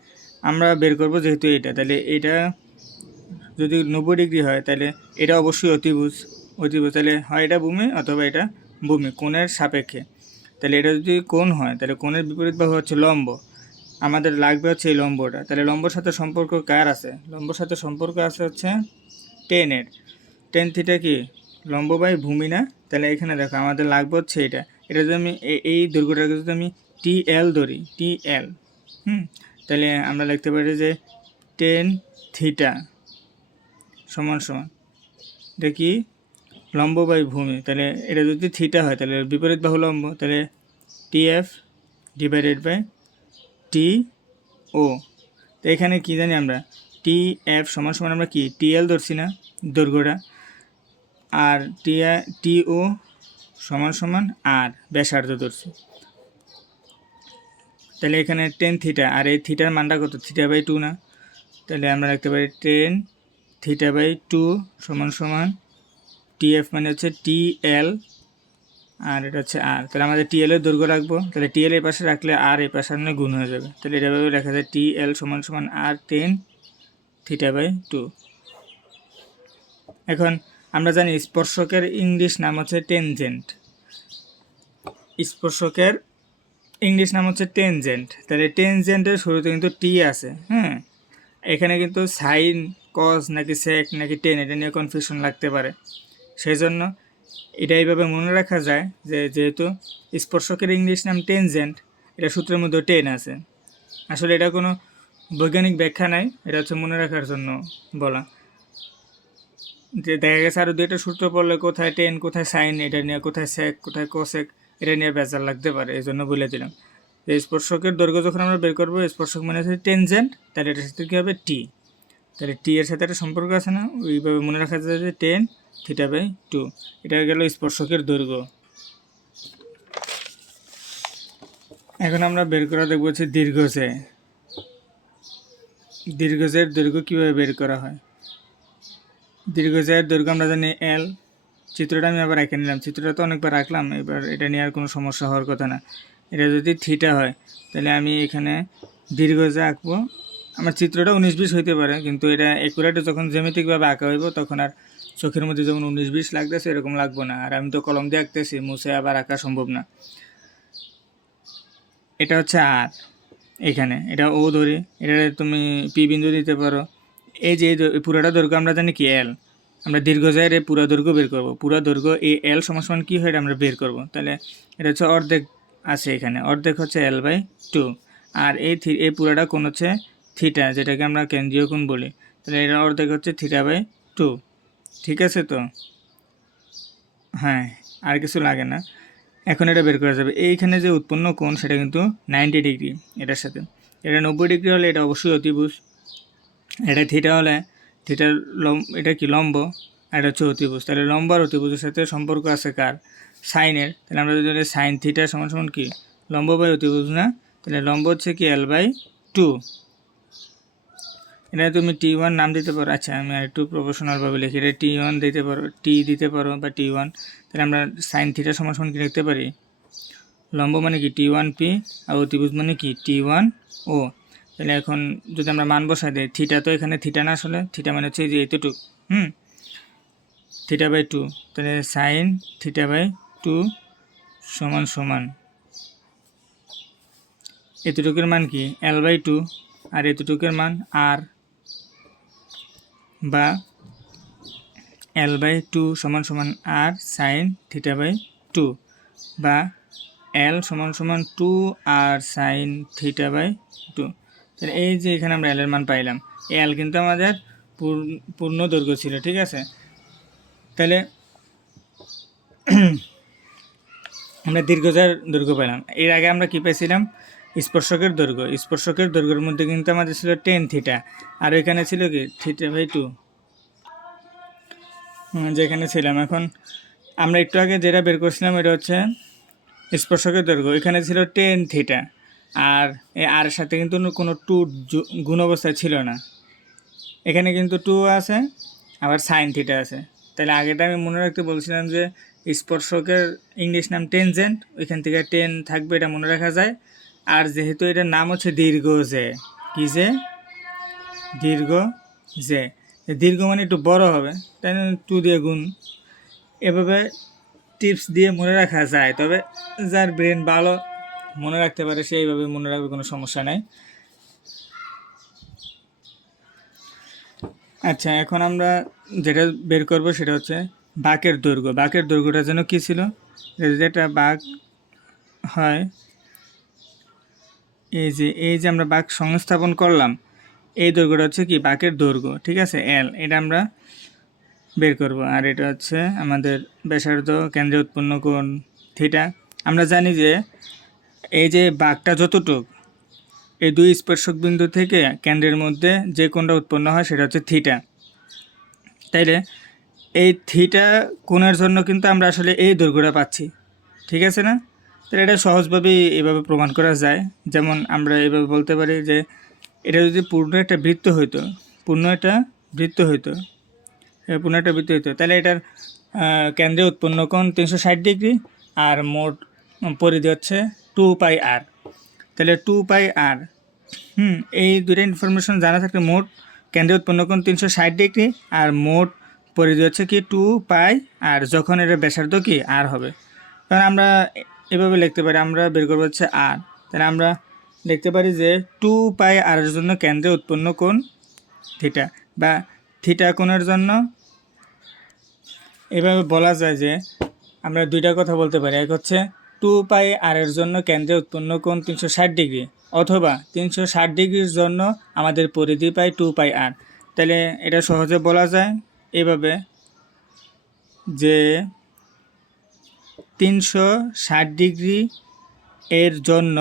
আমরা বের করব যেহেতু এটা, তাহলে এটা যদি 90 ডিগ্রি হয় তাহলে এটা অবশ্যই অতিভুজ। তাহলে হয় এটা ভূমি অথবা এটা ভূমি, কোণের সাপেক্ষে। তাহলে এটা যদি কোণ হয় তাহলে কোণের বিপরীত বাহু হচ্ছে লম্ব। আমাদের লাগবে হচ্ছে এই লম্বটা। তাহলে লম্বর সাথে সম্পর্ক কার আছে? লম্বর সাথে সম্পর্ক আছে হচ্ছে টেনের। টেন থিটা কি? লম্ব বাই ভূমি না? তাহলে এখানে দেখো আমাদের লাগবে হচ্ছে এটা যদি আমি এই দৈর্ঘ্যটাকে যদি আমি টিএল ধরি, টিএল, তাহলে আমরা লিখতে পারি যে টেন থিটা সমান সমান দেখি লম্ব বাই ভূমি। তাহলে এটা যদি থিটা হয় তাহলে বিপরীত বাহু লম্ব, তাহলে টিএফ ডিভাইডেড বাই টি ও। তো এখানে কী জানি আমরা? টি এফ সমান সমান আমরা কি টিএল ধরছি না দৈর্ঘ্যটা, আর টি ও সমান সমান আর ব্যাসার্ধ ধরছি। তাহলে এখানে টেন থিটা, আর এই থিটার মানটা কত? থিটা বাই 2 না? তাহলে আমরা রাখতে পারি টেন থিটা বাই 2 সমান সমান টিএফ মানে হচ্ছে টিএল, আর এটা হচ্ছে আর। তাহলে আমাদের টিএল এর দৈর্ঘ্য রাখবো। তাহলে টিএল এই পাশে রাখলে আর এই পাশে মানে গুণ হয়ে যাবে। তাহলে এটাভাবে লেখা যায় টিএল সমান সমান আর টেন থিটা বাই 2। এখন আমরা জানি স্পর্শকের ইংলিশ নাম হচ্ছে টেনজেন্ট। স্পর্শকের ইংলিশ নাম হচ্ছে টেনজেন্ট। তাহলে টেনজেন্টের শুরুতে কিন্তু টি আছে, এখানে কিন্তু সাইন, কজ নাকি সেক নাকি টেন, এটা নিয়ে কনফিউশন লাগতে পারে। সেই জন্য এটা এইভাবে মনে রাখা যায় যে যেহেতু স্পর্শকের ইংলিশ নাম টেনজেন্ট, এটা সূত্রের মধ্যে টেন আছে। আসলে এটা কোনো বৈজ্ঞানিক ব্যাখ্যা নাই, এটা হচ্ছে মনে রাখার জন্য বলা। যে দেখা গেছে আরও দুইটা সূত্র পড়লে কোথায় টেন কোথায় সাইন এটা নিয়ে, কোথায় সেক কোথায় কোসেক এটা নিয়ে বেজার লাগতে পারে, এই জন্য বলে দিলাম। যে স্পর্শকের দৈর্ঘ্য যখন আমরা বের করবো, স্পর্শক মানে হচ্ছে টেনজেন্ট, তাহলে এটার সাথে কী হবে টি, তাহলে টি এর সাথে একটা সম্পর্ক আছে না, ওইভাবে মনে রাখা যায় যে টেন থিটা বাই টু, এটা গেল স্পর্শকের দৈর্ঘ্য। এখন আমরা বের করা দেখবো হচ্ছে দীর্ঘজে। দীর্ঘজের দৈর্ঘ্য কীভাবে বের করা হয়। দীর্ঘজের দৈর্ঘ্য আমরা জানি এল। চিত্রটা আমি আবার এঁকে নিলাম, চিত্রটা তো অনেকবার রাখলাম, এবার এটা নিয়ে আর কোনো সমস্যা হওয়ার কথা না। এটা যদি থিটা হয় তাহলে আমি এখানে দীর্ঘজে আঁকবো। আমার চিত্রটা 19-20 হইতে পারে, কিন্তু এটা একুরেট যখন জ্যামিতিকভাবে আঁকা হইব তখন আর চোখের মধ্যে যেমন 19-20 লাগতেছে এরকম লাগবো না। আর আমি তো কলম দিয়ে আঁকতেছি, মুছে আবার আঁকা সম্ভব না। এটা হচ্ছে আর, এখানে এটা ও ধরি, এটা তুমি পি বিন্দু দিতে পারো। এই যে পুরোটা দৈর্ঘ্য আমরা জানি কি এল, আমরা দীর্ঘজয়ের এই পুরো দৈর্ঘ্য বের করব। পুরো দৈর্ঘ্য এই এল সমান কী হয় এটা আমরা বের করব। তাহলে এটা হচ্ছে অর্ধেক আছে এখানে, অর্ধেক হচ্ছে এল বাই টু। আর এই পুরোটা কোণ হচ্ছে থিটা, যেটাকে আমরা কেন্দ্রীয় কোণ বলি। তাহলে এটা অর্ধেক হচ্ছে থিটা বাই টু। ঠিক আছে তো? হ্যাঁ, আর কিছু লাগে না। এখন এটা বের করা যাবে। এইখানে যে উৎপন্ন কোণ সেটা কিন্তু 90 ডিগ্রি এটার সাথে। এটা 90 ডিগ্রি হলে এটা অবশ্যই অতিভুজ। এটা থিটা হলে থিটার এটা কি লম্ব, আর এটা হচ্ছে অতিভুজ। তাহলে লম্ব আর অতিভুজের সাথে সম্পর্ক আছে কার, সাইনের। তাহলে আমরা যদি সাইন থিটা সমান সমান কি লম্ব বাই অতিভুজ না, তাহলে লম্ব হচ্ছে কি এল বাই টু। এটা তুমি T1 নাম দিতে পারো। আচ্ছা আমি আর একটু প্রফেশনালভাবে লিখি, এটা T1 দিতে পারো, টি দিতে পারো বা T1। তাহলে আমরা সাইন থিটা সমান সমান কি লিখতে পারি, লম্ব মানে কি T1P আর অতিভুজ মানে কি T1O। তাহলে এখন যদি আমরা মান বসাই দিই, থিটা তো এখানে থিটা না, আসলে থিটা মানে হচ্ছে যে এতটুক, থিটা বাই টু। তাহলে সাইন থিটা বাই টু সমান সমান এতটুকুর মান কি এল বাই টু, আর এতটুকুর মান আর, বা এল বাই টু সমান সমান আর সাইন থিটা বাই টু, বা এল সমান সমান two r sine theta by two. তাহলে এই যে এখানে আমরা এলের মান পাইলাম, এল কিন্তু আমাদের পূর্ণ দৈর্ঘ্য ছিল। ঠিক আছে, তাহলে আমরা দীর্ঘজার দৈর্ঘ্য পেলাম। এর আগে আমরা কি পেয়েছিলাম, স্পর্শকের দৈর্ঘ্য। স্পর্শকের দৈর্ঘ্যের মধ্যে কিন্তু আমাদের ছিল টেন থিটা, আর এখানে ছিল কি থিটা বাই টু, যেখানে ছিলাম। এখন আমরা একটু আগে যেটা বের করছিলাম এটা হচ্ছে স্পর্শকের দৈর্ঘ্য, এখানে ছিল টেন থিটা, আর আর সাথে কিন্তু কোনো টু গুণ অবস্থায় ছিল না। এখানে কিন্তু টু আছে, আবার সাইন থিটা আছে। তাহলে আগেটা আমি মনে রাখতে বলছিলাম যে স্পর্শকের ইংলিশ নাম টেনজেন্ট, ওইখান থেকে টেন থাকবে, এটা মনে রাখা যায়। আর যেহেতু এটার নাম হচ্ছে দীর্ঘ জে, কি যে দীর্ঘ জে, দীর্ঘ মানে একটু বড় হবে, তাই না, টু দিয়ে গুণ। এভাবে টিপস দিয়ে মনে রাখা যায়, তবে যার ব্রেন ভালো মনে রাখতে পারে সেইভাবে মনে রাখবে, কোনো সমস্যা নাই। আচ্ছা এখন আমরা যেটা বের করব সেটা হচ্ছে বাঁকের দৈর্ঘ্য। বাঁকের দৈর্ঘ্যটা যেন কী ছিল, যেটা বাঁক হয়, এই যে আমরা বাঁক সংস্থাপন করলাম, এই দৈর্ঘ্যটা হচ্ছে কি বাঁকের দৈর্ঘ্য। ঠিক আছে, এল, এটা আমরা বের করব। আর এটা হচ্ছে আমাদের ব্যাসার্ধ, কেন্দ্রে উৎপন্ন কোণ থিটা। আমরা জানি যে এই যে বাঁকটা যতটুক, এই দুই স্পর্শক বিন্দু থেকে কেন্দ্রের মধ্যে যে কোণটা উৎপন্ন হয় সেটা হচ্ছে থিটা। তাইলে এই থিটা কোণের জন্য কিন্তু আমরা আসলে এই দৈর্ঘ্যটা পাচ্ছি। ঠিক আছে না? তাহলে এটা সহজভাবেই এভাবে প্রমাণ করা যায়। যেমন আমরা এভাবে বলতে পারি যে এটা যদি পূর্ণ একটা বৃত্ত হইতো, তাহলে এটার কেন্দ্রে উৎপন্ন কোণ 360 ডিগ্রি, আর মোট পরিধি হচ্ছে 2πr। তাহলে 2πr, এই দুটো ইনফরমেশন জানা থাকলে মোট কেন্দ্রে উৎপন্ন কোণ 360 ডিগ্রি আর মোট পরিধি হচ্ছে কি 2πr, যখন এটা ব্যাসার্ধ কি আর হবে। কারণ আমরা এভাবে লিখতে পারি, আমরা বের করবো হচ্ছে আর, তাহলে আমরা লিখতে পারি যে 2πr এর জন্য কেন্দ্রে উৎপন্ন কোণ থিটা, বা থিটা কোণের জন্য এভাবে বলা যায় যে আমরা দুইটা কথা বলতে পারি। এক হচ্ছে 2πr এর জন্য কেন্দ্রে উৎপন্ন কোণ 360 ডিগ্রি, অথবা 360 ডিগ্রির জন্য আমাদের পরিধি পাই 2πr। তাহলে এটা সহজে বলা যায় এভাবে যে 360 ডিগ্রি এর জন্য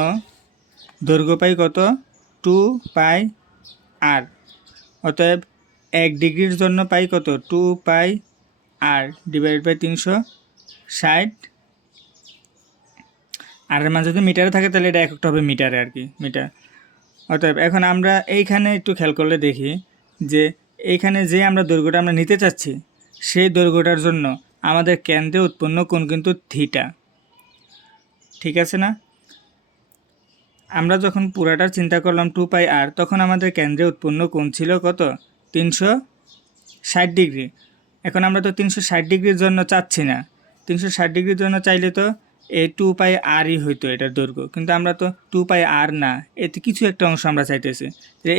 দৈর্ঘ্য পাই কত, 2πr। অতএব 1 ডিগ্রির জন্য পাই কত, 2πr ডিভাইডেড বাই 360। আর এর মান যদি মিটারে থাকে তাহলে এটা এককটা হবে মিটারে আর কি, মিটার। অতএব এখন আমরা এইখানে একটু খেয়াল করলে দেখি যে এইখানে যে আমরা দৈর্ঘ্যটা আমরা নিতে চাচ্ছি সেই দৈর্ঘ্যটার জন্য আমাদের কেন্দ্রে উৎপন্ন কোণ কিন্তু থিটা, ঠিক আছে না? আমরা যখন পুরাটা চিন্তা করলাম 2πr, তখন আমাদের কেন্দ্রে উৎপন্ন কোণ ছিল কত, 360 ডিগ্রি। এখন আমরা তো 360 ডিগ্রির জন্য চাচ্ছি না, 360 ডিগ্রির জন্য চাইলে তো এই 2πrই হইতো এটার দৈর্ঘ্য, কিন্তু আমরা তো 2πr না, এতে কিছু একটা অংশ আমরা চাইতেছি।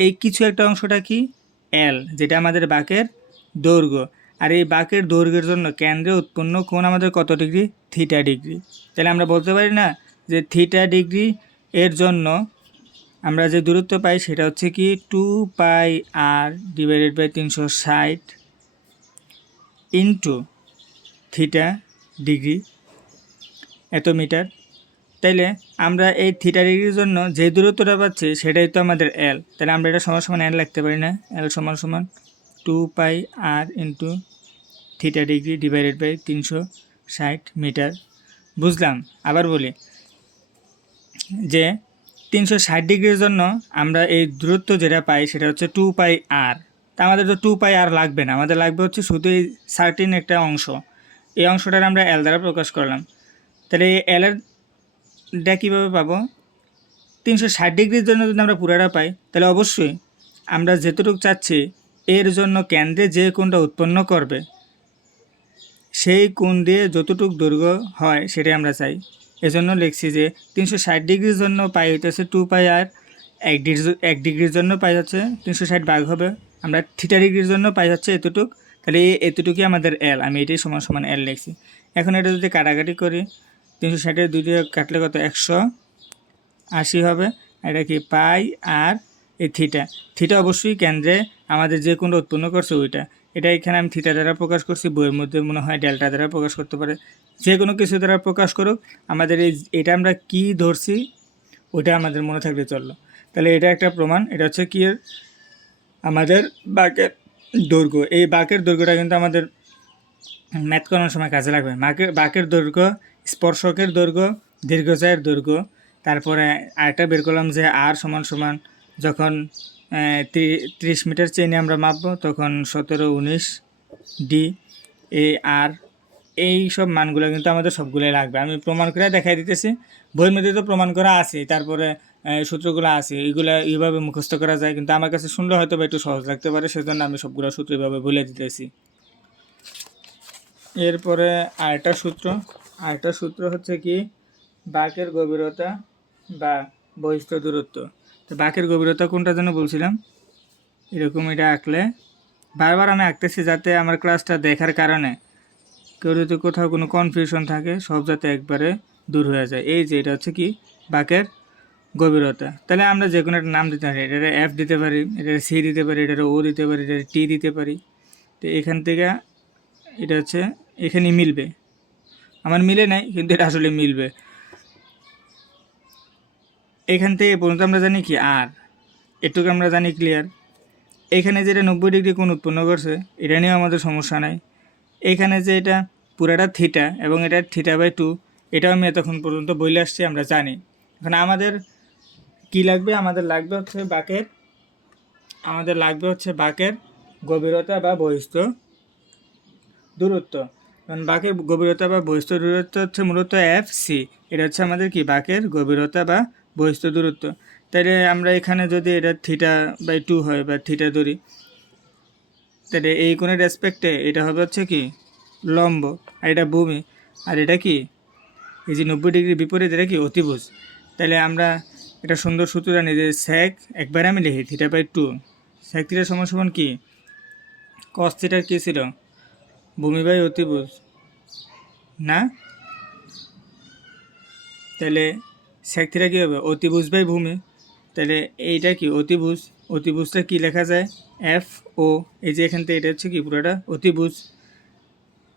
এই কিছু একটা অংশটা কি, এল, যেটা আমাদের বাঁকের দৈর্ঘ্য। আর এই বাঁকের দৈর্ঘ্যের জন্য কেন্দ্রে উৎপন্ন কোণ আমাদের কত ডিগ্রি, থিটা ডিগ্রি। তাহলে আমরা বলতে পারি না যে থিটা ডিগ্রি এর জন্য আমরা যে দূরত্ব পাই সেটা হচ্ছে কি 2πr divided by 360 into theta degree, এত মিটার। তাইলে আমরা এই থিটা ডিগ্রির জন্য যে দূরত্বটা পাচ্ছি সেটাই তো আমাদের এল। তাহলে আমরা এটা সমান সমান এল লিখতে পারি না, এল সমান সমান 2πr into theta degree divided by 360 metre. বুঝলাম? আবার বলি যে 360 ডিগ্রির জন্য আমরা এই দূরত্ব যেটা পাই সেটা হচ্ছে 2πr। তা আমাদের তো 2πr লাগবে না, আমাদের লাগবে হচ্ছে শুধু এই সার্টিন একটা অংশ। এই অংশটার আমরা এল দ্বারা প্রকাশ করলাম। তাহলে এই এলটা কীভাবে পাবো, 360 ডিগ্রির জন্য যদি আমরা পুরাটা পাই তাহলে অবশ্যই আমরা যেতটুকু চাচ্ছি এর জন্য কেন্দ্রে যে কোণটা উৎপন্ন করবে সেই কোণ দিয়ে যতটুকু দৈর্ঘ্য হয় সেটাই আমরা চাই। এজন্য লিখছি যে 360 ডিগ্রির জন্য পাই হইতেছে 2πr, 1 ডিগ্রির জন্য পাই হচ্ছে 360 ভাগ হবে, আমরা থিটা ডিগ্রির জন্য পাই হচ্ছে এতটুক। তাহলে এতটুকুই আমাদের এল, আমি এটাই সমান সমান এল লিখছি। এখন এটা যদি কাটাকাটি করি, 360-এর 2 দিয়ে কাটলে কত, 180 হবে। এটা কি পাই আর এই থিটা, থিটা অবশ্যই কেন্দ্রে আমাদের যে কোণটা উৎপন্ন করছে ওইটা। এটা এখানে আমি থিটা দ্বারা প্রকাশ করছি, বইয়ের মধ্যে মনে হয় ডেল্টা দ্বারা প্রকাশ করতে পারে, যে কোনো কিছু দ্বারা প্রকাশ করুক, আমাদের এটা আমরা কি ধরছি ওইটা আমাদের মনে থাকলে চললো। তাহলে এটা একটা প্রমাণ। এটা হচ্ছে কি, আমাদের বাঁকের দৈর্ঘ্য। এই বাঁকের দৈর্ঘ্যটা কিন্তু আমাদের ম্যাথ করানোর সময় কাজে লাগবে। বাঁকের দৈর্ঘ্য, স্পর্শকের দৈর্ঘ্য, দীর্ঘচায়ের দৈর্ঘ্য। তারপরে আরেকটা বের করলাম যে আর সমান সমান যখন 30 মিটার চেইনে আমরা মাপবো তখন 17, 19 ডি। এই আর এই সব মানগুলো কিন্তু আমাদের সবগুলোই লাগবে। আমি প্রমাণ করে দেখাই দিতেছি, বইয়ের মধ্যে তো প্রমাণ করা আছে, তারপরে সূত্রগুলো আছে, এইগুলো এইভাবে মুখস্থ করা যায়, কিন্তু আমার কাছে শুনলে হয়তো বা একটু সহজ লাগতে পারে, সেজন্য আমি সবগুলো সূত্র এইভাবে বলে দিতেছি। এরপরে আরেকটা সূত্র হচ্ছে কি, বাঁকের গভীরতা বা বহিস্থ দূরত্ব। তো বাঁকের গভীরতা কোনটা যেন বলছিলাম, এরকম এটা আঁকলে, বারবার আমি আঁকতেছি যাতে আমার ক্লাসটা দেখার কারণে কেউ যদি কোথাও কোনো কনফিউশন থাকে সব যাতে একবারে দূর হয়ে যায়। এই যে এটা হচ্ছে কি বাঁকের গভীরতা। তাহলে আমরা যে কোনো একটা নাম দিতে পারি, এটা এফ দিতে পারি, এটা সি দিতে পারি, এটা ও দিতে পারি, এটা টি দিতে পারি। তো এখান থেকে এটা হচ্ছে এখানে মিলবে, আমার মিলে নাই কিন্তু এটা আসলে মিলবে। এখান থেকে পর্যন্ত আমরা জানি কি আর, এটুকু আমরা জানি ক্লিয়ার। এখানে যেটা 90 ডিগ্রি কোণ উৎপন্ন করছে এটা নিয়েও আমাদের সমস্যা নাই। এখানে যে এটা পুরাটা থিটা এবং এটা θ/2, এটাও আমি এতক্ষণ পর্যন্ত বলে আসছি, আমরা জানি। এখন আমাদের কি লাগবে, আমাদের লাগবে হচ্ছে বাঁকের গভীরতা বা বহিস্থ দূরত্ব। কারণ বাঁকের গভীরতা বা বহিস্থ দূরত্ব হচ্ছে মূলত FC। এটা হচ্ছে আমাদের কি বাঁকের গভীরতা বা বহিস্থ দূরত্ব। তাহলে আমরা এখানে যদি এটা θ/2 হয় বা থিটা ধরি, তাহলে এই কোণের রেসপেক্টে এটা হবে হচ্ছে কি লম্ব, আর এটা ভূমি, আর এটা কি এই যে 90 ডিগ্রি বিপরীত, এটা কি অতিভুজ। তাহলে আমরা এটা সুন্দর সূত্র জানি যে sec, একবারে আমি লিখি θ/2, sec θ সমান কি cos θ কি ছিল, ভূমি বাই অতিভুজ না, তাহলে sec থিটা কী হবে অতিভুজ বাই ভূমি, তাহলে এইটা কি অতিভুজ, অতিভুজটা কি লেখা যায় এফ ও, এই যে এখান থেকে এটা হচ্ছে কি পুরোটা অতিভুজ,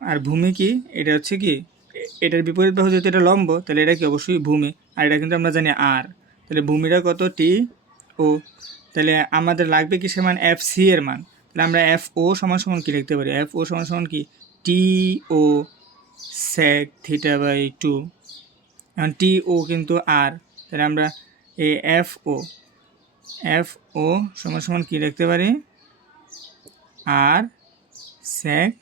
আর ভূমি কি এটা হচ্ছে কি এটার বিপরীত বাহু যেহেতু এটা লম্ব, তাহলে এটা কি অবশ্যই ভূমি, আর এটা কিন্তু আমরা জানি আর, তাহলে ভূমিটা কত টি ও, তাহলে আমাদের লাগবে কি সমান এফ সি এর মান, তাহলে আমরা এফ ও সমান সমান কী লিখতে পারি, এফ ও সমান সমান কি টি ও sec থিটা বাই 2, এখন টি ও কিন্তু আর, তাহলে আমরা এই এফ ও সমান সমান কী লিখতে পারি আর sec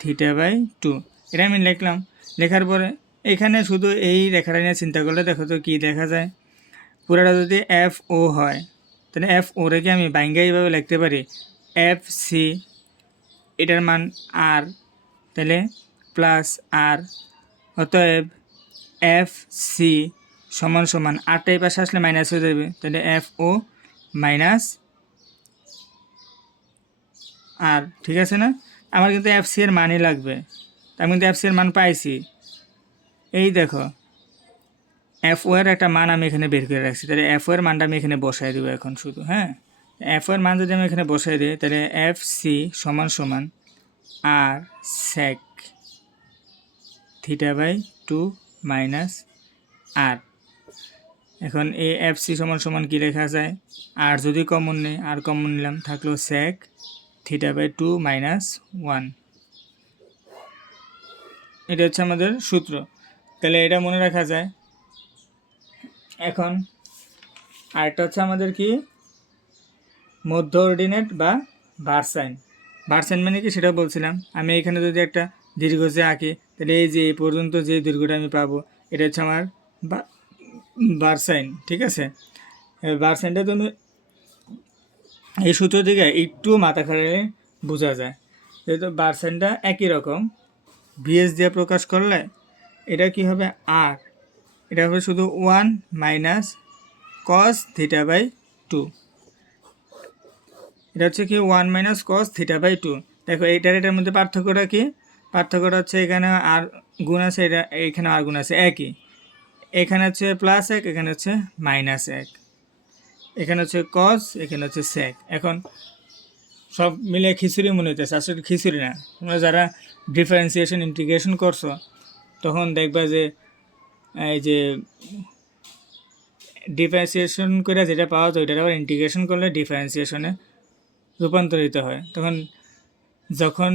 থিটা বাই 2, এটা আমি লিখলাম। লেখার পরে এখানে শুধু এই রেখাটা নিয়ে চিন্তা করলে দেখো তো কী দেখা যায়, পুরাটা যদি এফ ও হয় তাহলে এফ ও রেখে আমি বাইঙ্গা এইভাবে লিখতে পারি এফ সি, এটার মান আর, তাহলে প্লাস আর, অতএব এফ সি সমান সমান আরটা এই পাশে আসলে মাইনাস হয়ে যাবে, তাহলে এফ ও মাইনাস আর, ঠিক আছে না, আমার কিন্তু এফ সি এর মানই লাগবে, আমি কিন্তু এফ সি এর মান পাইছি, এই দেখো এফ ও এর একটা মান আমি এখানে বের করে রাখছি, তাহলে এফ ও এর মানটা আমি এখানে বসাই দেবো এখন শুধু, হ্যাঁ এফ ও এর মান যদি আমি এখানে বসাই দিই তাহলে এফ সি সমান সমান আর sec থিটা বাই 2 মাইনাস আর, এখন এই এফ সি সমান সমান কী লেখা যায়, আর যদি কমন নেই আর কমন নিলাম থাকলো sec থিটা বাই 2 মাইনাস 1, এটা হচ্ছে আমাদের সূত্র, তাহলে এটা মনে রাখা যায়। এখন আরেকটা হচ্ছে আমাদের কি মধ্য অর্ডিনেট বা ভার্সাইন, ভার্সাইন মানে কি সেটা বলছিলাম, আমি এখানে যদি একটা দীর্ঘ যে আঁকি তাহলে এই যে এই পর্যন্ত যে দীর্ঘটা আমি পাবো এটা হচ্ছে আমার ভার্সাইন, ঠিক আছে, ভার্সাইনটা তুমি এই সূত্র থেকে একটু মাথা খাটালে বোঝা যায়, যেহেতু ভার্সাইনটা একই রকম ভিএস দিয়ে প্রকাশ করলে এটা কি হবে আর, এটা হবে শুধু 1 মাইনাস কস থিটা বাই 2, এটা হচ্ছে কি 1 মাইনাস কস থিটা বাই 2, দেখো এটার মধ্যে পার্থক্যটা কি, পার্থক্যটা হচ্ছে এখানে আর গুণ আছে, এটা এখানে আর গুণ আছে একই, এখানে হচ্ছে প্লাস 1 এখানে হচ্ছে মাইনাস 1, এখানে হচ্ছে কস এখানে হচ্ছে sec, এখন সব মিলে খিচুড়ি মনে হইতেছে, আসলে খিচুড়ি না, তোমরা যারা ডিফারেন্সিয়েশন ইন্টিগ্রেশন করছো তখন দেখবা যে এই যে ডিফারেন্সিয়েশন করে যেটা পাওয়া যায় ওইটা আবার ইন্টিগ্রেশন করলে ডিফারেন্সিয়েশনে রূপান্তরিত হয়, তখন যখন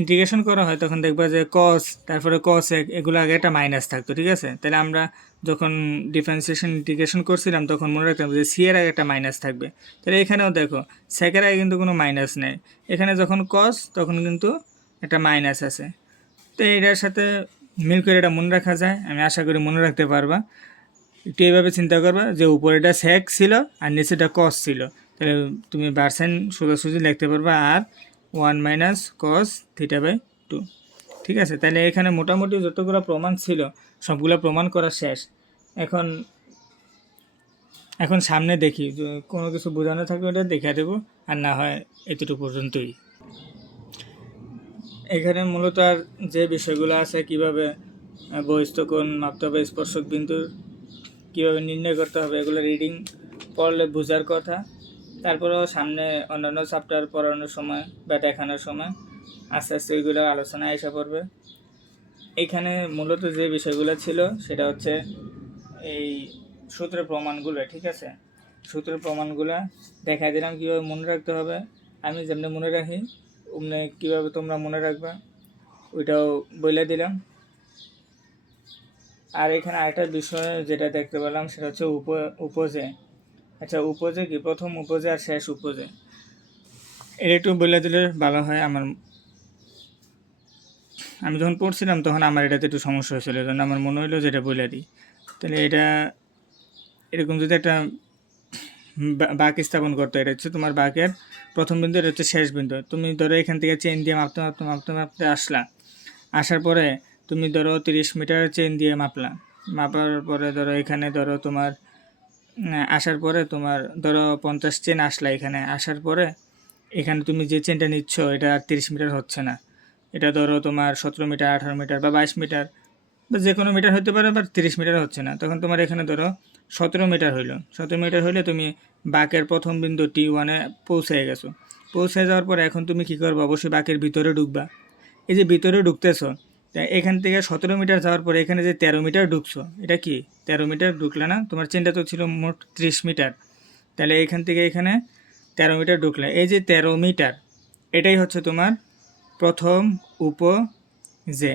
ইন্টিগ্রেশন করা হয় তখন দেখবা যে কস তারপরে কস এগুলো আগে একটা মাইনাস থাকতো, ঠিক আছে, তাহলে আমরা যখন ডিফারেন্সিয়েশন ইন্টিগ্রেশন করছিলাম তখন মনে রাখতাম যে সি এর আগে একটা মাইনাস থাকবে, তাহলে এখানেও দেখো সেকের আগে কিন্তু কোনো মাইনাস নেই, এখানে যখন কস তখন কিন্তু একটা মাইনাস আছে, তো এটার সাথে মিল করে এটা মনে রাখা যায়, আমি আশা করি মনে রাখতে পারবা। একটু এইভাবে চিন্তা করবা যে উপরেটা সেক ছিল আর নিচেটা কস ছিল, তাহলে তুমি ভার্সাইন সোজাসুজি লিখতে পারবা আর 1 মাইনাস কস থিটা বাই 2, ঠিক আছে, তাহলে এখানে মোটামুটি যতগুলো প্রমাণ ছিল সবগুলো প্রমাণ করা শেষ, এখন এখন সামনে দেখি কোনো কিছু বোঝানো থাকবে ওটা দেখা দেবো, আর না হয় এতটুকু পর্যন্তই। এখানে মূলত আর যে বিষয়গুলো আছে কীভাবে বহিস্থ কোণ মাপতে হবে, স্পর্শক বিন্দুর কীভাবে নির্ণয় করতে হবে এগুলো রিডিং পড়লে বোঝার কথা, তারপরেও সামনে অন্যান্য চ্যাপ্টার পড়ানোর সময় বা দেখানোর সময় আস্তে আস্তে ওইগুলো আলোচনায় এসে পড়বে। এখানে মূলত যে বিষয়গুলো ছিল সেটা হচ্ছে এই সূত্রের প্রমাণগুলো, ঠিক আছে, সূত্রের প্রমাণগুলো দেখা দিলাম কীভাবে মনে রাখতে হবে, আমি যেমনি মনে রাখি অমনি কীভাবে তোমরা মনে রাখবা ওইটাও বলে দিলাম। আর এখানে আরেকটা বিষয় যেটা দেখতে পেলাম সেটা হচ্ছে উপজে, আচ্ছা উপজে কি প্রথম উপজে আর শেষ উপজে, এটা একটু বলে দিলে ভালো হয়, আমি যখন পড়ছিলাম তখন আমার এটাতে একটু সমস্যা হয়েছিল, এই জন্য আমার মনে হইলো যেটা বলে দিই, তাহলে এটা এরকম যদি একটা বাঁক স্থাপন করতে, এটা হচ্ছে তোমার বাঁকের প্রথম বিন্দু, এটা হচ্ছে শেষ বিন্দু, তুমি ধরো এখান থেকে চেন দিয়ে মাপতে আসার পরে তুমি ধরো 30 মিটার চেন দিয়ে মাপার পরে ধরো এখানে ধরো তোমার আসার পরে তোমার ধরো 50 চেন আসলা, এখানে আসার পরে এখানে তুমি যে চেনটা নিচ্ছ এটা আর 30 মিটার হচ্ছে না, এটা ধরো তোমার 17 মিটার, 18 মিটার বা 22 মিটার বা যে কোনো মিটার হতে পারে, বা 30 মিটার হচ্ছে না, তখন তোমার এখানে ধরো 17 মিটার হইলো। 17 মিটার হইলে তুমি বাঁকের প্রথম বিন্দু T1-এ পৌঁছে গেছো। পৌঁছে যাওয়ার পরে এখন তুমি কী করবে, অবশ্যই বাঁকের ভিতরে ঢুকবা। এই যে ভিতরে ঢুকতেছো, এখান থেকে 17 মিটার যাওয়ার পরে এখানে যে 13 মিটার ঢুকছো, এটা কি 13 মিটার ঢুকলে না? তোমার চেনটা তো ছিল মোট 30 মিটার, তাহলে এখান থেকে এখানে 13 মিটার ঢুকলে এই যে 13 মিটার, এটাই হচ্ছে তোমার প্রথম উপজে।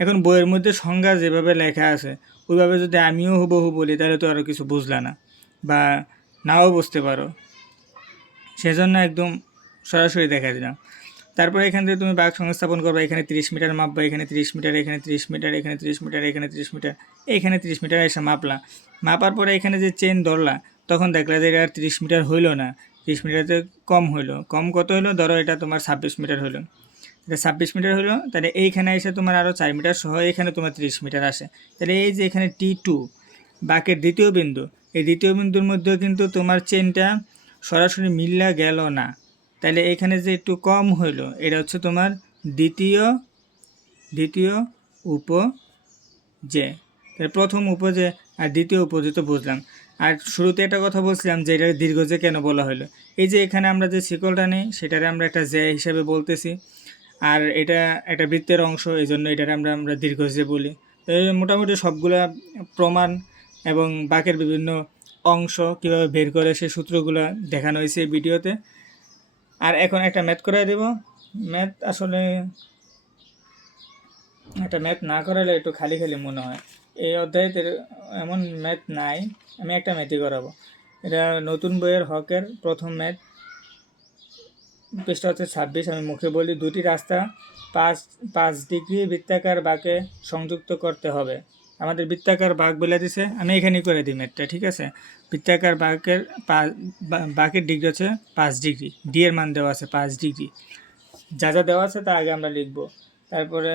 এখন বইয়ের মধ্যে সংজ্ঞা যেভাবে লেখা আছে ওইভাবে যদি আমিও হুবহু বলি তাহলে তো আরও কিছু বুঝলা না বা নাও বুঝতে পারো, সেজন্য একদম সরাসরি দেখা দিলাম। তারপরে এখান থেকে তুমি বাঁক সংস্থাপন করবে, এখানে 30 মিটার মাপবা, এখানে 30 মিটার, এখানে 30 মিটার, এখানে 30 মিটার, এখানে 30 মিটার, এখানে 30 মিটার এসে মাপলা। মাপার পরে এখানে যে চেন ধরলা, তখন দেখলা যে এটা আর 30 মিটার হইলো না, 30 মিটারতে কম হইলো। কম কত হইলো? ধরো এটা তোমার 26 মিটার হইলো। এটা 26 মিটার হলো, তাহলে এইখানে এসে তোমার আরও 4 মিটার সহ এখানে তোমার 30 মিটার আসে। তাহলে এই যে এখানে T2 বাঁকের দ্বিতীয় বিন্দু, এই দ্বিতীয় বিন্দুর মধ্যেও কিন্তু তোমার চেনটা সরাসরি মিল্লা গেল না, তাহলে এখানে যে একটু কম হইলো এটা হচ্ছে তোমার দ্বিতীয় উপজে। তাহলে প্রথম উপজে আর দ্বিতীয় উপজে তো বুঝলাম। আর শুরুতে একটা কথা বলছিলাম যে এটা দীর্ঘজে কেন বলা হলো, এই যে এখানে আমরা যে শিকলটা নেই সেটারে আমরা একটা জে হিসাবে বলতেছি, আর এটা একটা বৃত্তের অংশ, এই জন্য এটারে আমরা দীর্ঘজে বলি। এই মোটামুটি সবগুলা প্রমাণ এবং বাঁকের বিভিন্ন অংশ কীভাবে বের করে সেই সূত্রগুলো দেখানো হয়েছে এই ভিডিওতে। আর এখন একটা ম্যাথ করে দেব। ম্যাথ আসলে একটা ম্যাথ না করালে একটু খালি খালি মনে হয়, এই অধ্যায়তে এমন ম্যাথ নাই, আমি একটা ম্যাথই করাবো। এটা নতুন বইয়ের হকের প্রথম ম্যাথ, পৃষ্ঠা হচ্ছে 26। আমি মুখে বলি, দুটি রাস্তা 5 ডিগ্রি বৃত্তাকার বাঁকে সংযুক্ত করতে হবে। আমাদের বৃত্তাকার বাঁক বলে দিছে, আমি এখানেই করে দিই ম্যাথটা, ঠিক আছে। বৃত্তাকার বাঁকের ডিগ্রি হচ্ছে 5 ডিগ্রি, ডি এর মান দেওয়া আছে 5 ডিগ্রি, যা যা দেওয়া আছে তা আগে আমরা লিখব। তারপরে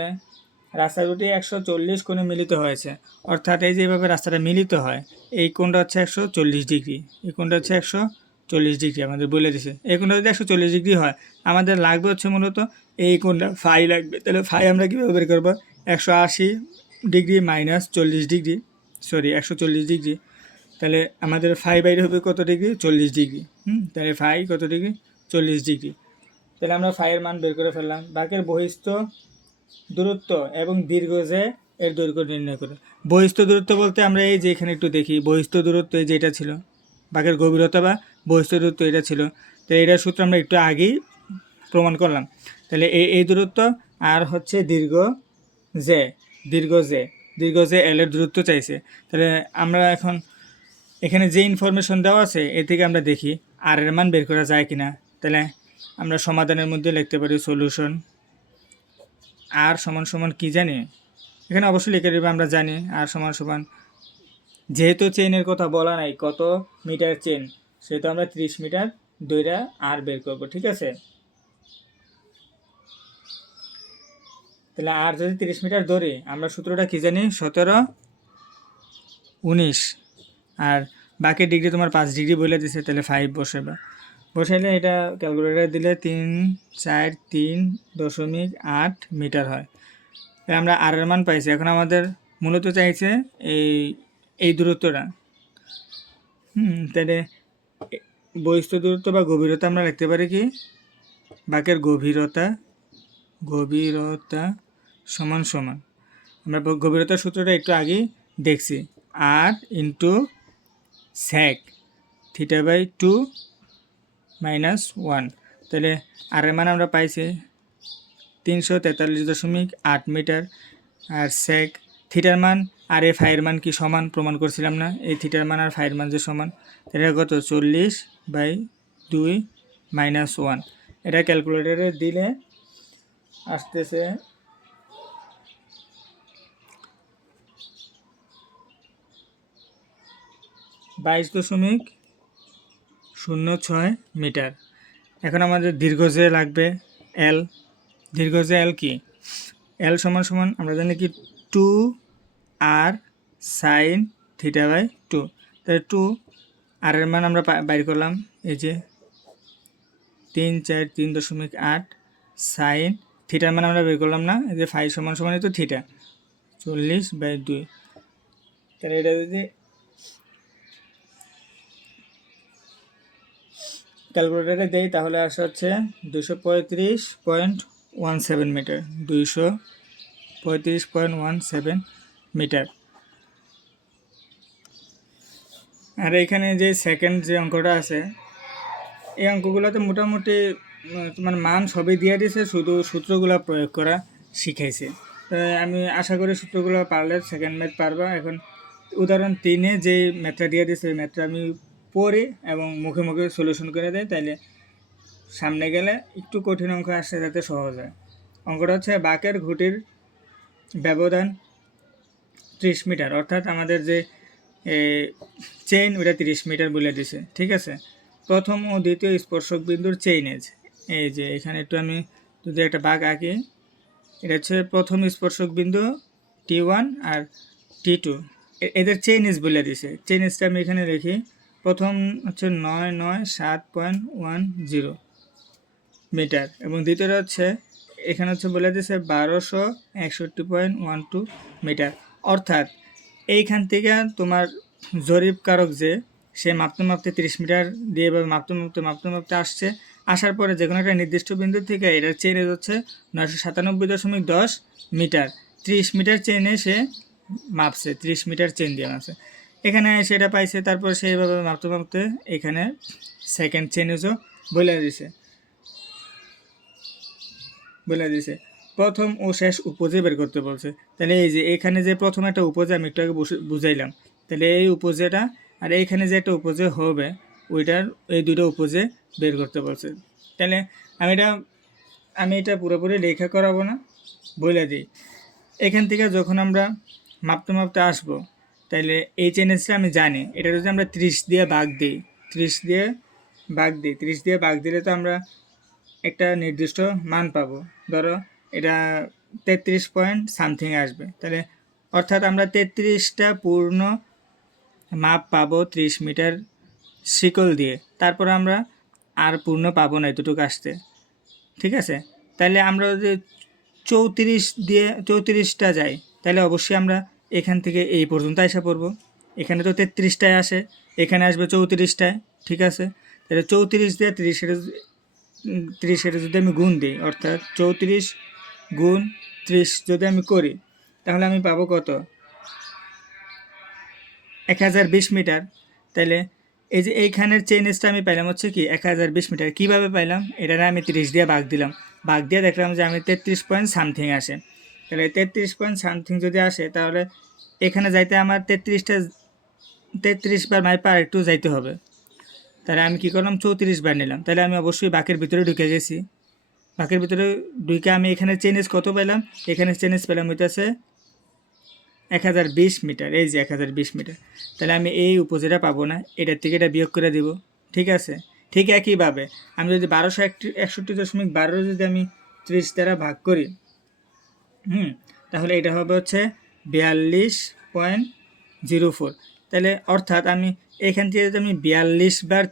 রাস্তা দুটি 140 কোণে মিলিত হয়েছে, অর্থাৎ এই যেভাবে রাস্তাটা মিলিত হয়, এই কোণটা হচ্ছে 140 ডিগ্রি, এই কোণটা হচ্ছে 140 ডিগ্রি আমাদের বলে দিছে। এই কোণটা যদি 140 ডিগ্রি হয়, আমাদের লাগবে হচ্ছে মূলত এই কোণটা ফাই লাগবে। তাহলে ফাই আমরা কীভাবে বের করবো? 180 degree minus 40 degree, sorry 140 degree, তাহলে আমাদের ফাই বাইরে হবে কত ডিগ্রি? 40 ডিগ্রি। তাহলে ফাই কত ডিগ্রি? 40 ডিগ্রি। তাহলে আমরা ফাইয়ের মান বের করে ফেললাম। বাঁকের বহিস্থ দূরত্ব এবং দীর্ঘজে এর দৈর্ঘ্য নির্ণয় করে। বহিস্থ দূরত্ব বলতে আমরা এই যে এখানে একটু দেখি, বহিস্থ দূরত্ব এই যে এটা ছিল, বাঁকের গভীরতা বা বহিস্থ দূরত্ব এটা ছিল, তো এটার সূত্র আমরা একটু আগেই প্রমাণ করলাম। তাহলে এই দূরত্ব আর হচ্ছে দীর্ঘজে এল এর দূরত্ব চাইছে। তাহলে আমরা এখন এখানে যে ইনফরমেশন দেওয়া আছে এ থেকে আমরা দেখি আর এর মান বের করা যায় কিনা। তাহলে আমরা সমাধানের মধ্যে লিখতে পারি সলিউশন আর সমান সমান কি জানি, এখানে অবশ্যই লিখে দেবে, আমরা জানি আর সমান সমান, যেহেতু চেনের কথা বলা নাই কত মিটার চেন, সেহেতু আমরা 30 মিটার দইরা আর বের করব, ঠিক আছে। তাহলে আর যদি 30 মিটার ধরি, আমরা সূত্রটা কি জানি, 17 19, আর বাকি ডিগ্রি তোমার 5 ডিগ্রি বলে দিছে, তাহলে 5 বসাইলে এটা ক্যালকুলেটার দিলে 343.8 মিটার হয়। আমরা আর এর মান পাইছি। এখন আমাদের মূলত চাইছে এই দূরত্বটা। তাহলে বহিস্থ দূরত্ব বা গভীরতা আমরা লিখতে পারি কি, বাঁকের গভীরতা সমান সমান, আমরা গভীরতার সূত্রটা একটু আগেই দেখছি, আর ইন্টু সেক θ/2 - 1। তাহলে আর এর মান আমরা পাইছি 343.8 মিটার, আর সেক থিটার মান আর এ ফাইয়ের মান কি সমান প্রমাণ করছিলাম না, এই থিটার মান আর ফাইয়ের মান যে সমান, এটা কত 40/2 - 1। এটা ক্যালকুলেটরে দিলে আসতেছে 22.06 মিটার। এখন আমাদের দীর্ঘজে লাগবে এল। দীর্ঘজে এল কি, এল সমান সমান আমরা জানি কি 2r sin θ/2। তাহলে 2 আর এর মান আমরা বাইর করলাম, এই যে 343.8 sin থিটার মান আমরা বের করলাম না, এই যে ফাই সমান সমানই তো থিটা, 40/2। তাহলে এটা যদি ক্যালকুলেটারে দেই তাহলে আসে হচ্ছে 235.17 মিটার, 235.17 মিটার। আর এখানে যে সেকেন্ড যে অঙ্কটা আছে, এই অঙ্কগুলোতে মোটামুটি তোমার মান সবই দিয়ে দিয়েছে, শুধু সূত্রগুলো প্রয়োগ করা শিখাইছে। আমি আশা করি সূত্রগুলো পারলে সেকেন্ড ম্যাথ পারবা। এখন উদাহরণ 3-এ যে ম্যাথটা দিয়ে দিয়েছে ওই ম্যাথটা আমি পড়ি এবং মুখে মুখে সলিউশন করে দেয়, তাইলে সামনে গেলে একটু কঠিন অঙ্ক আসছে যাতে সহজ হয়। অঙ্কটা হচ্ছে বাঁকের ঘুঁটির ব্যবধান 30 মিটার, অর্থাৎ আমাদের যে চেইন ওটা 30 মিটার বলে দিছে, ঠিক আছে। প্রথম ও দ্বিতীয় স্পর্শক বিন্দুর চেইনেজ, এই যে এখানে একটু আমি যদি একটা বাঁক আঁকি, এটা হচ্ছে প্রথম স্পর্শক বিন্দু T1 আর T2, এদের চেইনেজ বলে দিছে। চেইনেজটা আমি এখানে রেখি, প্রথম হচ্ছে 997.10 মিটার এবং দ্বিতীয়টা হচ্ছে এখানে হচ্ছে বলে দিছে 1261.12 মিটার। অর্থাৎ এইখান থেকে তোমার জরিপকারক যে সে মাপতে মাপতে 30 মিটার দিয়ে বা মাপতে মাপতে আসছে, আসার পরে যে কোনো একটা নির্দিষ্ট বিন্দু থেকে এটার চেইনে হচ্ছে 997.10 মিটার, 30 মিটার চেইনে সে মাপছে, 30 মিটার চেইন দিয়ে মাপছে, এখানে সেটা পাইছে। তারপর সেইভাবে মাপতে মাপতে এখানে সেকেন্ড চেইনেজও বলে দিছে প্রথম ও শেষ উপজে বের করতে বলছে। তাহলে এই যে এখানে যে প্রথম একটা উপজে আমি একটু আগে বুঝাইলাম, তাহলে এই উপজেটা আর এইখানে যে একটা উপজে হবে ওইটার এই দুটো উপজে বের করতে বলছে। তাহলে আমি এটা পুরোপুরি লেখা করাবো না, বলে দিই। এখান থেকে যখন আমরা মাপতে মাপতে আসবো, তাহলে এই চেনেজটা আমি জানি, এটা যদি আমরা 30 দিয়ে ভাগ দিই, 30 দিয়ে ভাগ দিলে তো আমরা একটা নির্দিষ্ট মান পাবো। ধরো এটা 33 পয়েন্ট সামথিং আসবে, তাহলে অর্থাৎ আমরা 33টা পূর্ণ মাপ পাবো 30 মিটার শিকল দিয়ে, তারপর আমরা আর পূর্ণ পাবো না এতটুকু আসতে, ঠিক আছে। তাহলে আমরা যদি 34টা যাই, তাহলে অবশ্যই আমরা এখান থেকে এই পর্যন্ত আসা পড়বো। এখানে তো 33টায় আসে, এখানে আসবে 34টায়, ঠিক আছে। তাহলে 34 দিয়ে 30 যদি আমি গুণ দিই, অর্থাৎ 34 গুণ 30 যদি আমি করি, তাহলে আমি পাবো কত, 1020 মিটার। তাহলে এই যে এইখানের চেইনেজটা আমি পাইলাম হচ্ছে কি 1020 মিটার। কীভাবে পাইলাম, এটা আমি 30 দিয়ে ভাগ দিলাম, ভাগ দিয়ে দেখলাম যে আমি 33 পয়েন্ট সামথিং আসে। তাহলে 33 পয়েন্ট সামথিং যদি আসে, তাহলে এখানে যাইতে আমার 33 বার মাইপা একটু যাইতে হবে। তাহলে আমি কী করলাম, 34 বার নিলাম। তাহলে আমি অবশ্যই বাঁকের ভিতরে ঢুকে গেছি, বাঁকের ভিতরে ঢুকে আমি এখানে চেনেজ কত পেলাম, এখানে চেনেজ পেলাম হইতেছে 1020 মিটার, এই যে 1020 মিটার। তাহলে আমি এই উপজেটা পাবো না, এটার থেকে এটা বিয়োগ করে দিব, ঠিক আছে। ঠিক একইভাবে আমি যদি 1261.12 যদি আমি 30 দ্বারা ভাগ করি, তাহলে এটা হবে হচ্ছে 42.04। তাহলে অর্থাৎ আমি এখান থেকে যদি আমি 42 বার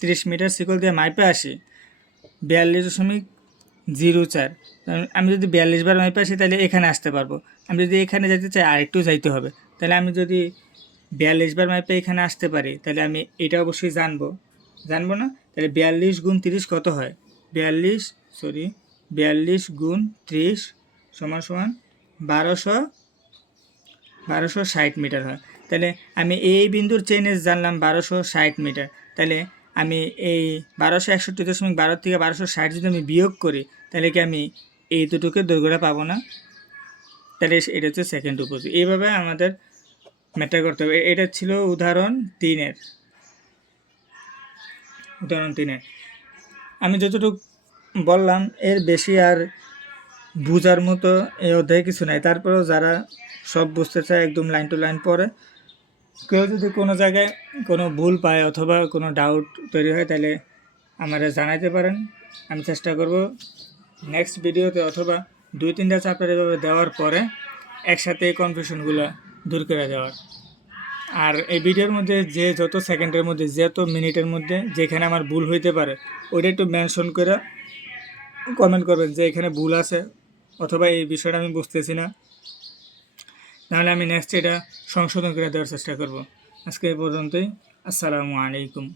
30 মিটার শিকল দিয়ে মাইপে আসি 42.04, আমি যদি 42 বার মাইপে আসি তাহলে এখানে আসতে পারবো। আমি যদি এখানে যেতে চাই আরেকটু যাইতে হবে। তাহলে আমি যদি 42 বার মাইপে এখানে আসতে পারি, তাহলে আমি এটা অবশ্যই জানবো না। তাহলে 42 গুণ 30 কত হয়, 42 গুণ 30 সমান 1260 মিটার হয়। তাহলে আমি এই বিন্দুর চেইনেজ জানলাম 1260 মিটার। তাহলে আমি এই 1261.12 থেকে 1260 যদি আমি বিয়োগ করি, তাহলে কি আমি এই দুটোকে দৈর্ঘ্যটা পাবো না। তাহলে এটা হচ্ছে সেকেন্ড উপজে। এইভাবে আমাদের ম্যাথটা করতে হবে। এটা ছিল উদাহরণ 3-এর। আমি যতটুকু বললাম এর বেশি আর বুঝার মতো এই অধ্যায়ে কিছু নাই। তারপরেও যারা সব বুঝতে চায় একদম লাইন টু লাইন পড়ে, কেউ যদি কোনো জায়গায় কোনো ভুল পায় অথবা কোনো ডাউট তৈরি হয়, তাহলে আমাদের জানাতে পারেন। আমি চেষ্টা করব নেক্সট ভিডিওতে অথবা 2-3টা চ্যাপ্টার এভাবে দেওয়ার পরে একসাথে এই কনফিউশনগুলো দূর করে দেওয়ার। আর এই ভিডিওর মধ্যে যে যত সেকেন্ডের মধ্যে যত মিনিটের মধ্যে যেখানে আমার ভুল হইতে পারে ওইটা একটু মেনশন করে কমেন্ট করবেন যে এখানে ভুল আছে অথবা এই বিষয়টা আমি বুঝতেছি না, নাহলে আমি নেক্সট এটা সংশোধন করে দেওয়ার চেষ্টা করব। আজকে এই পর্যন্তই। আসসালামু আলাইকুম।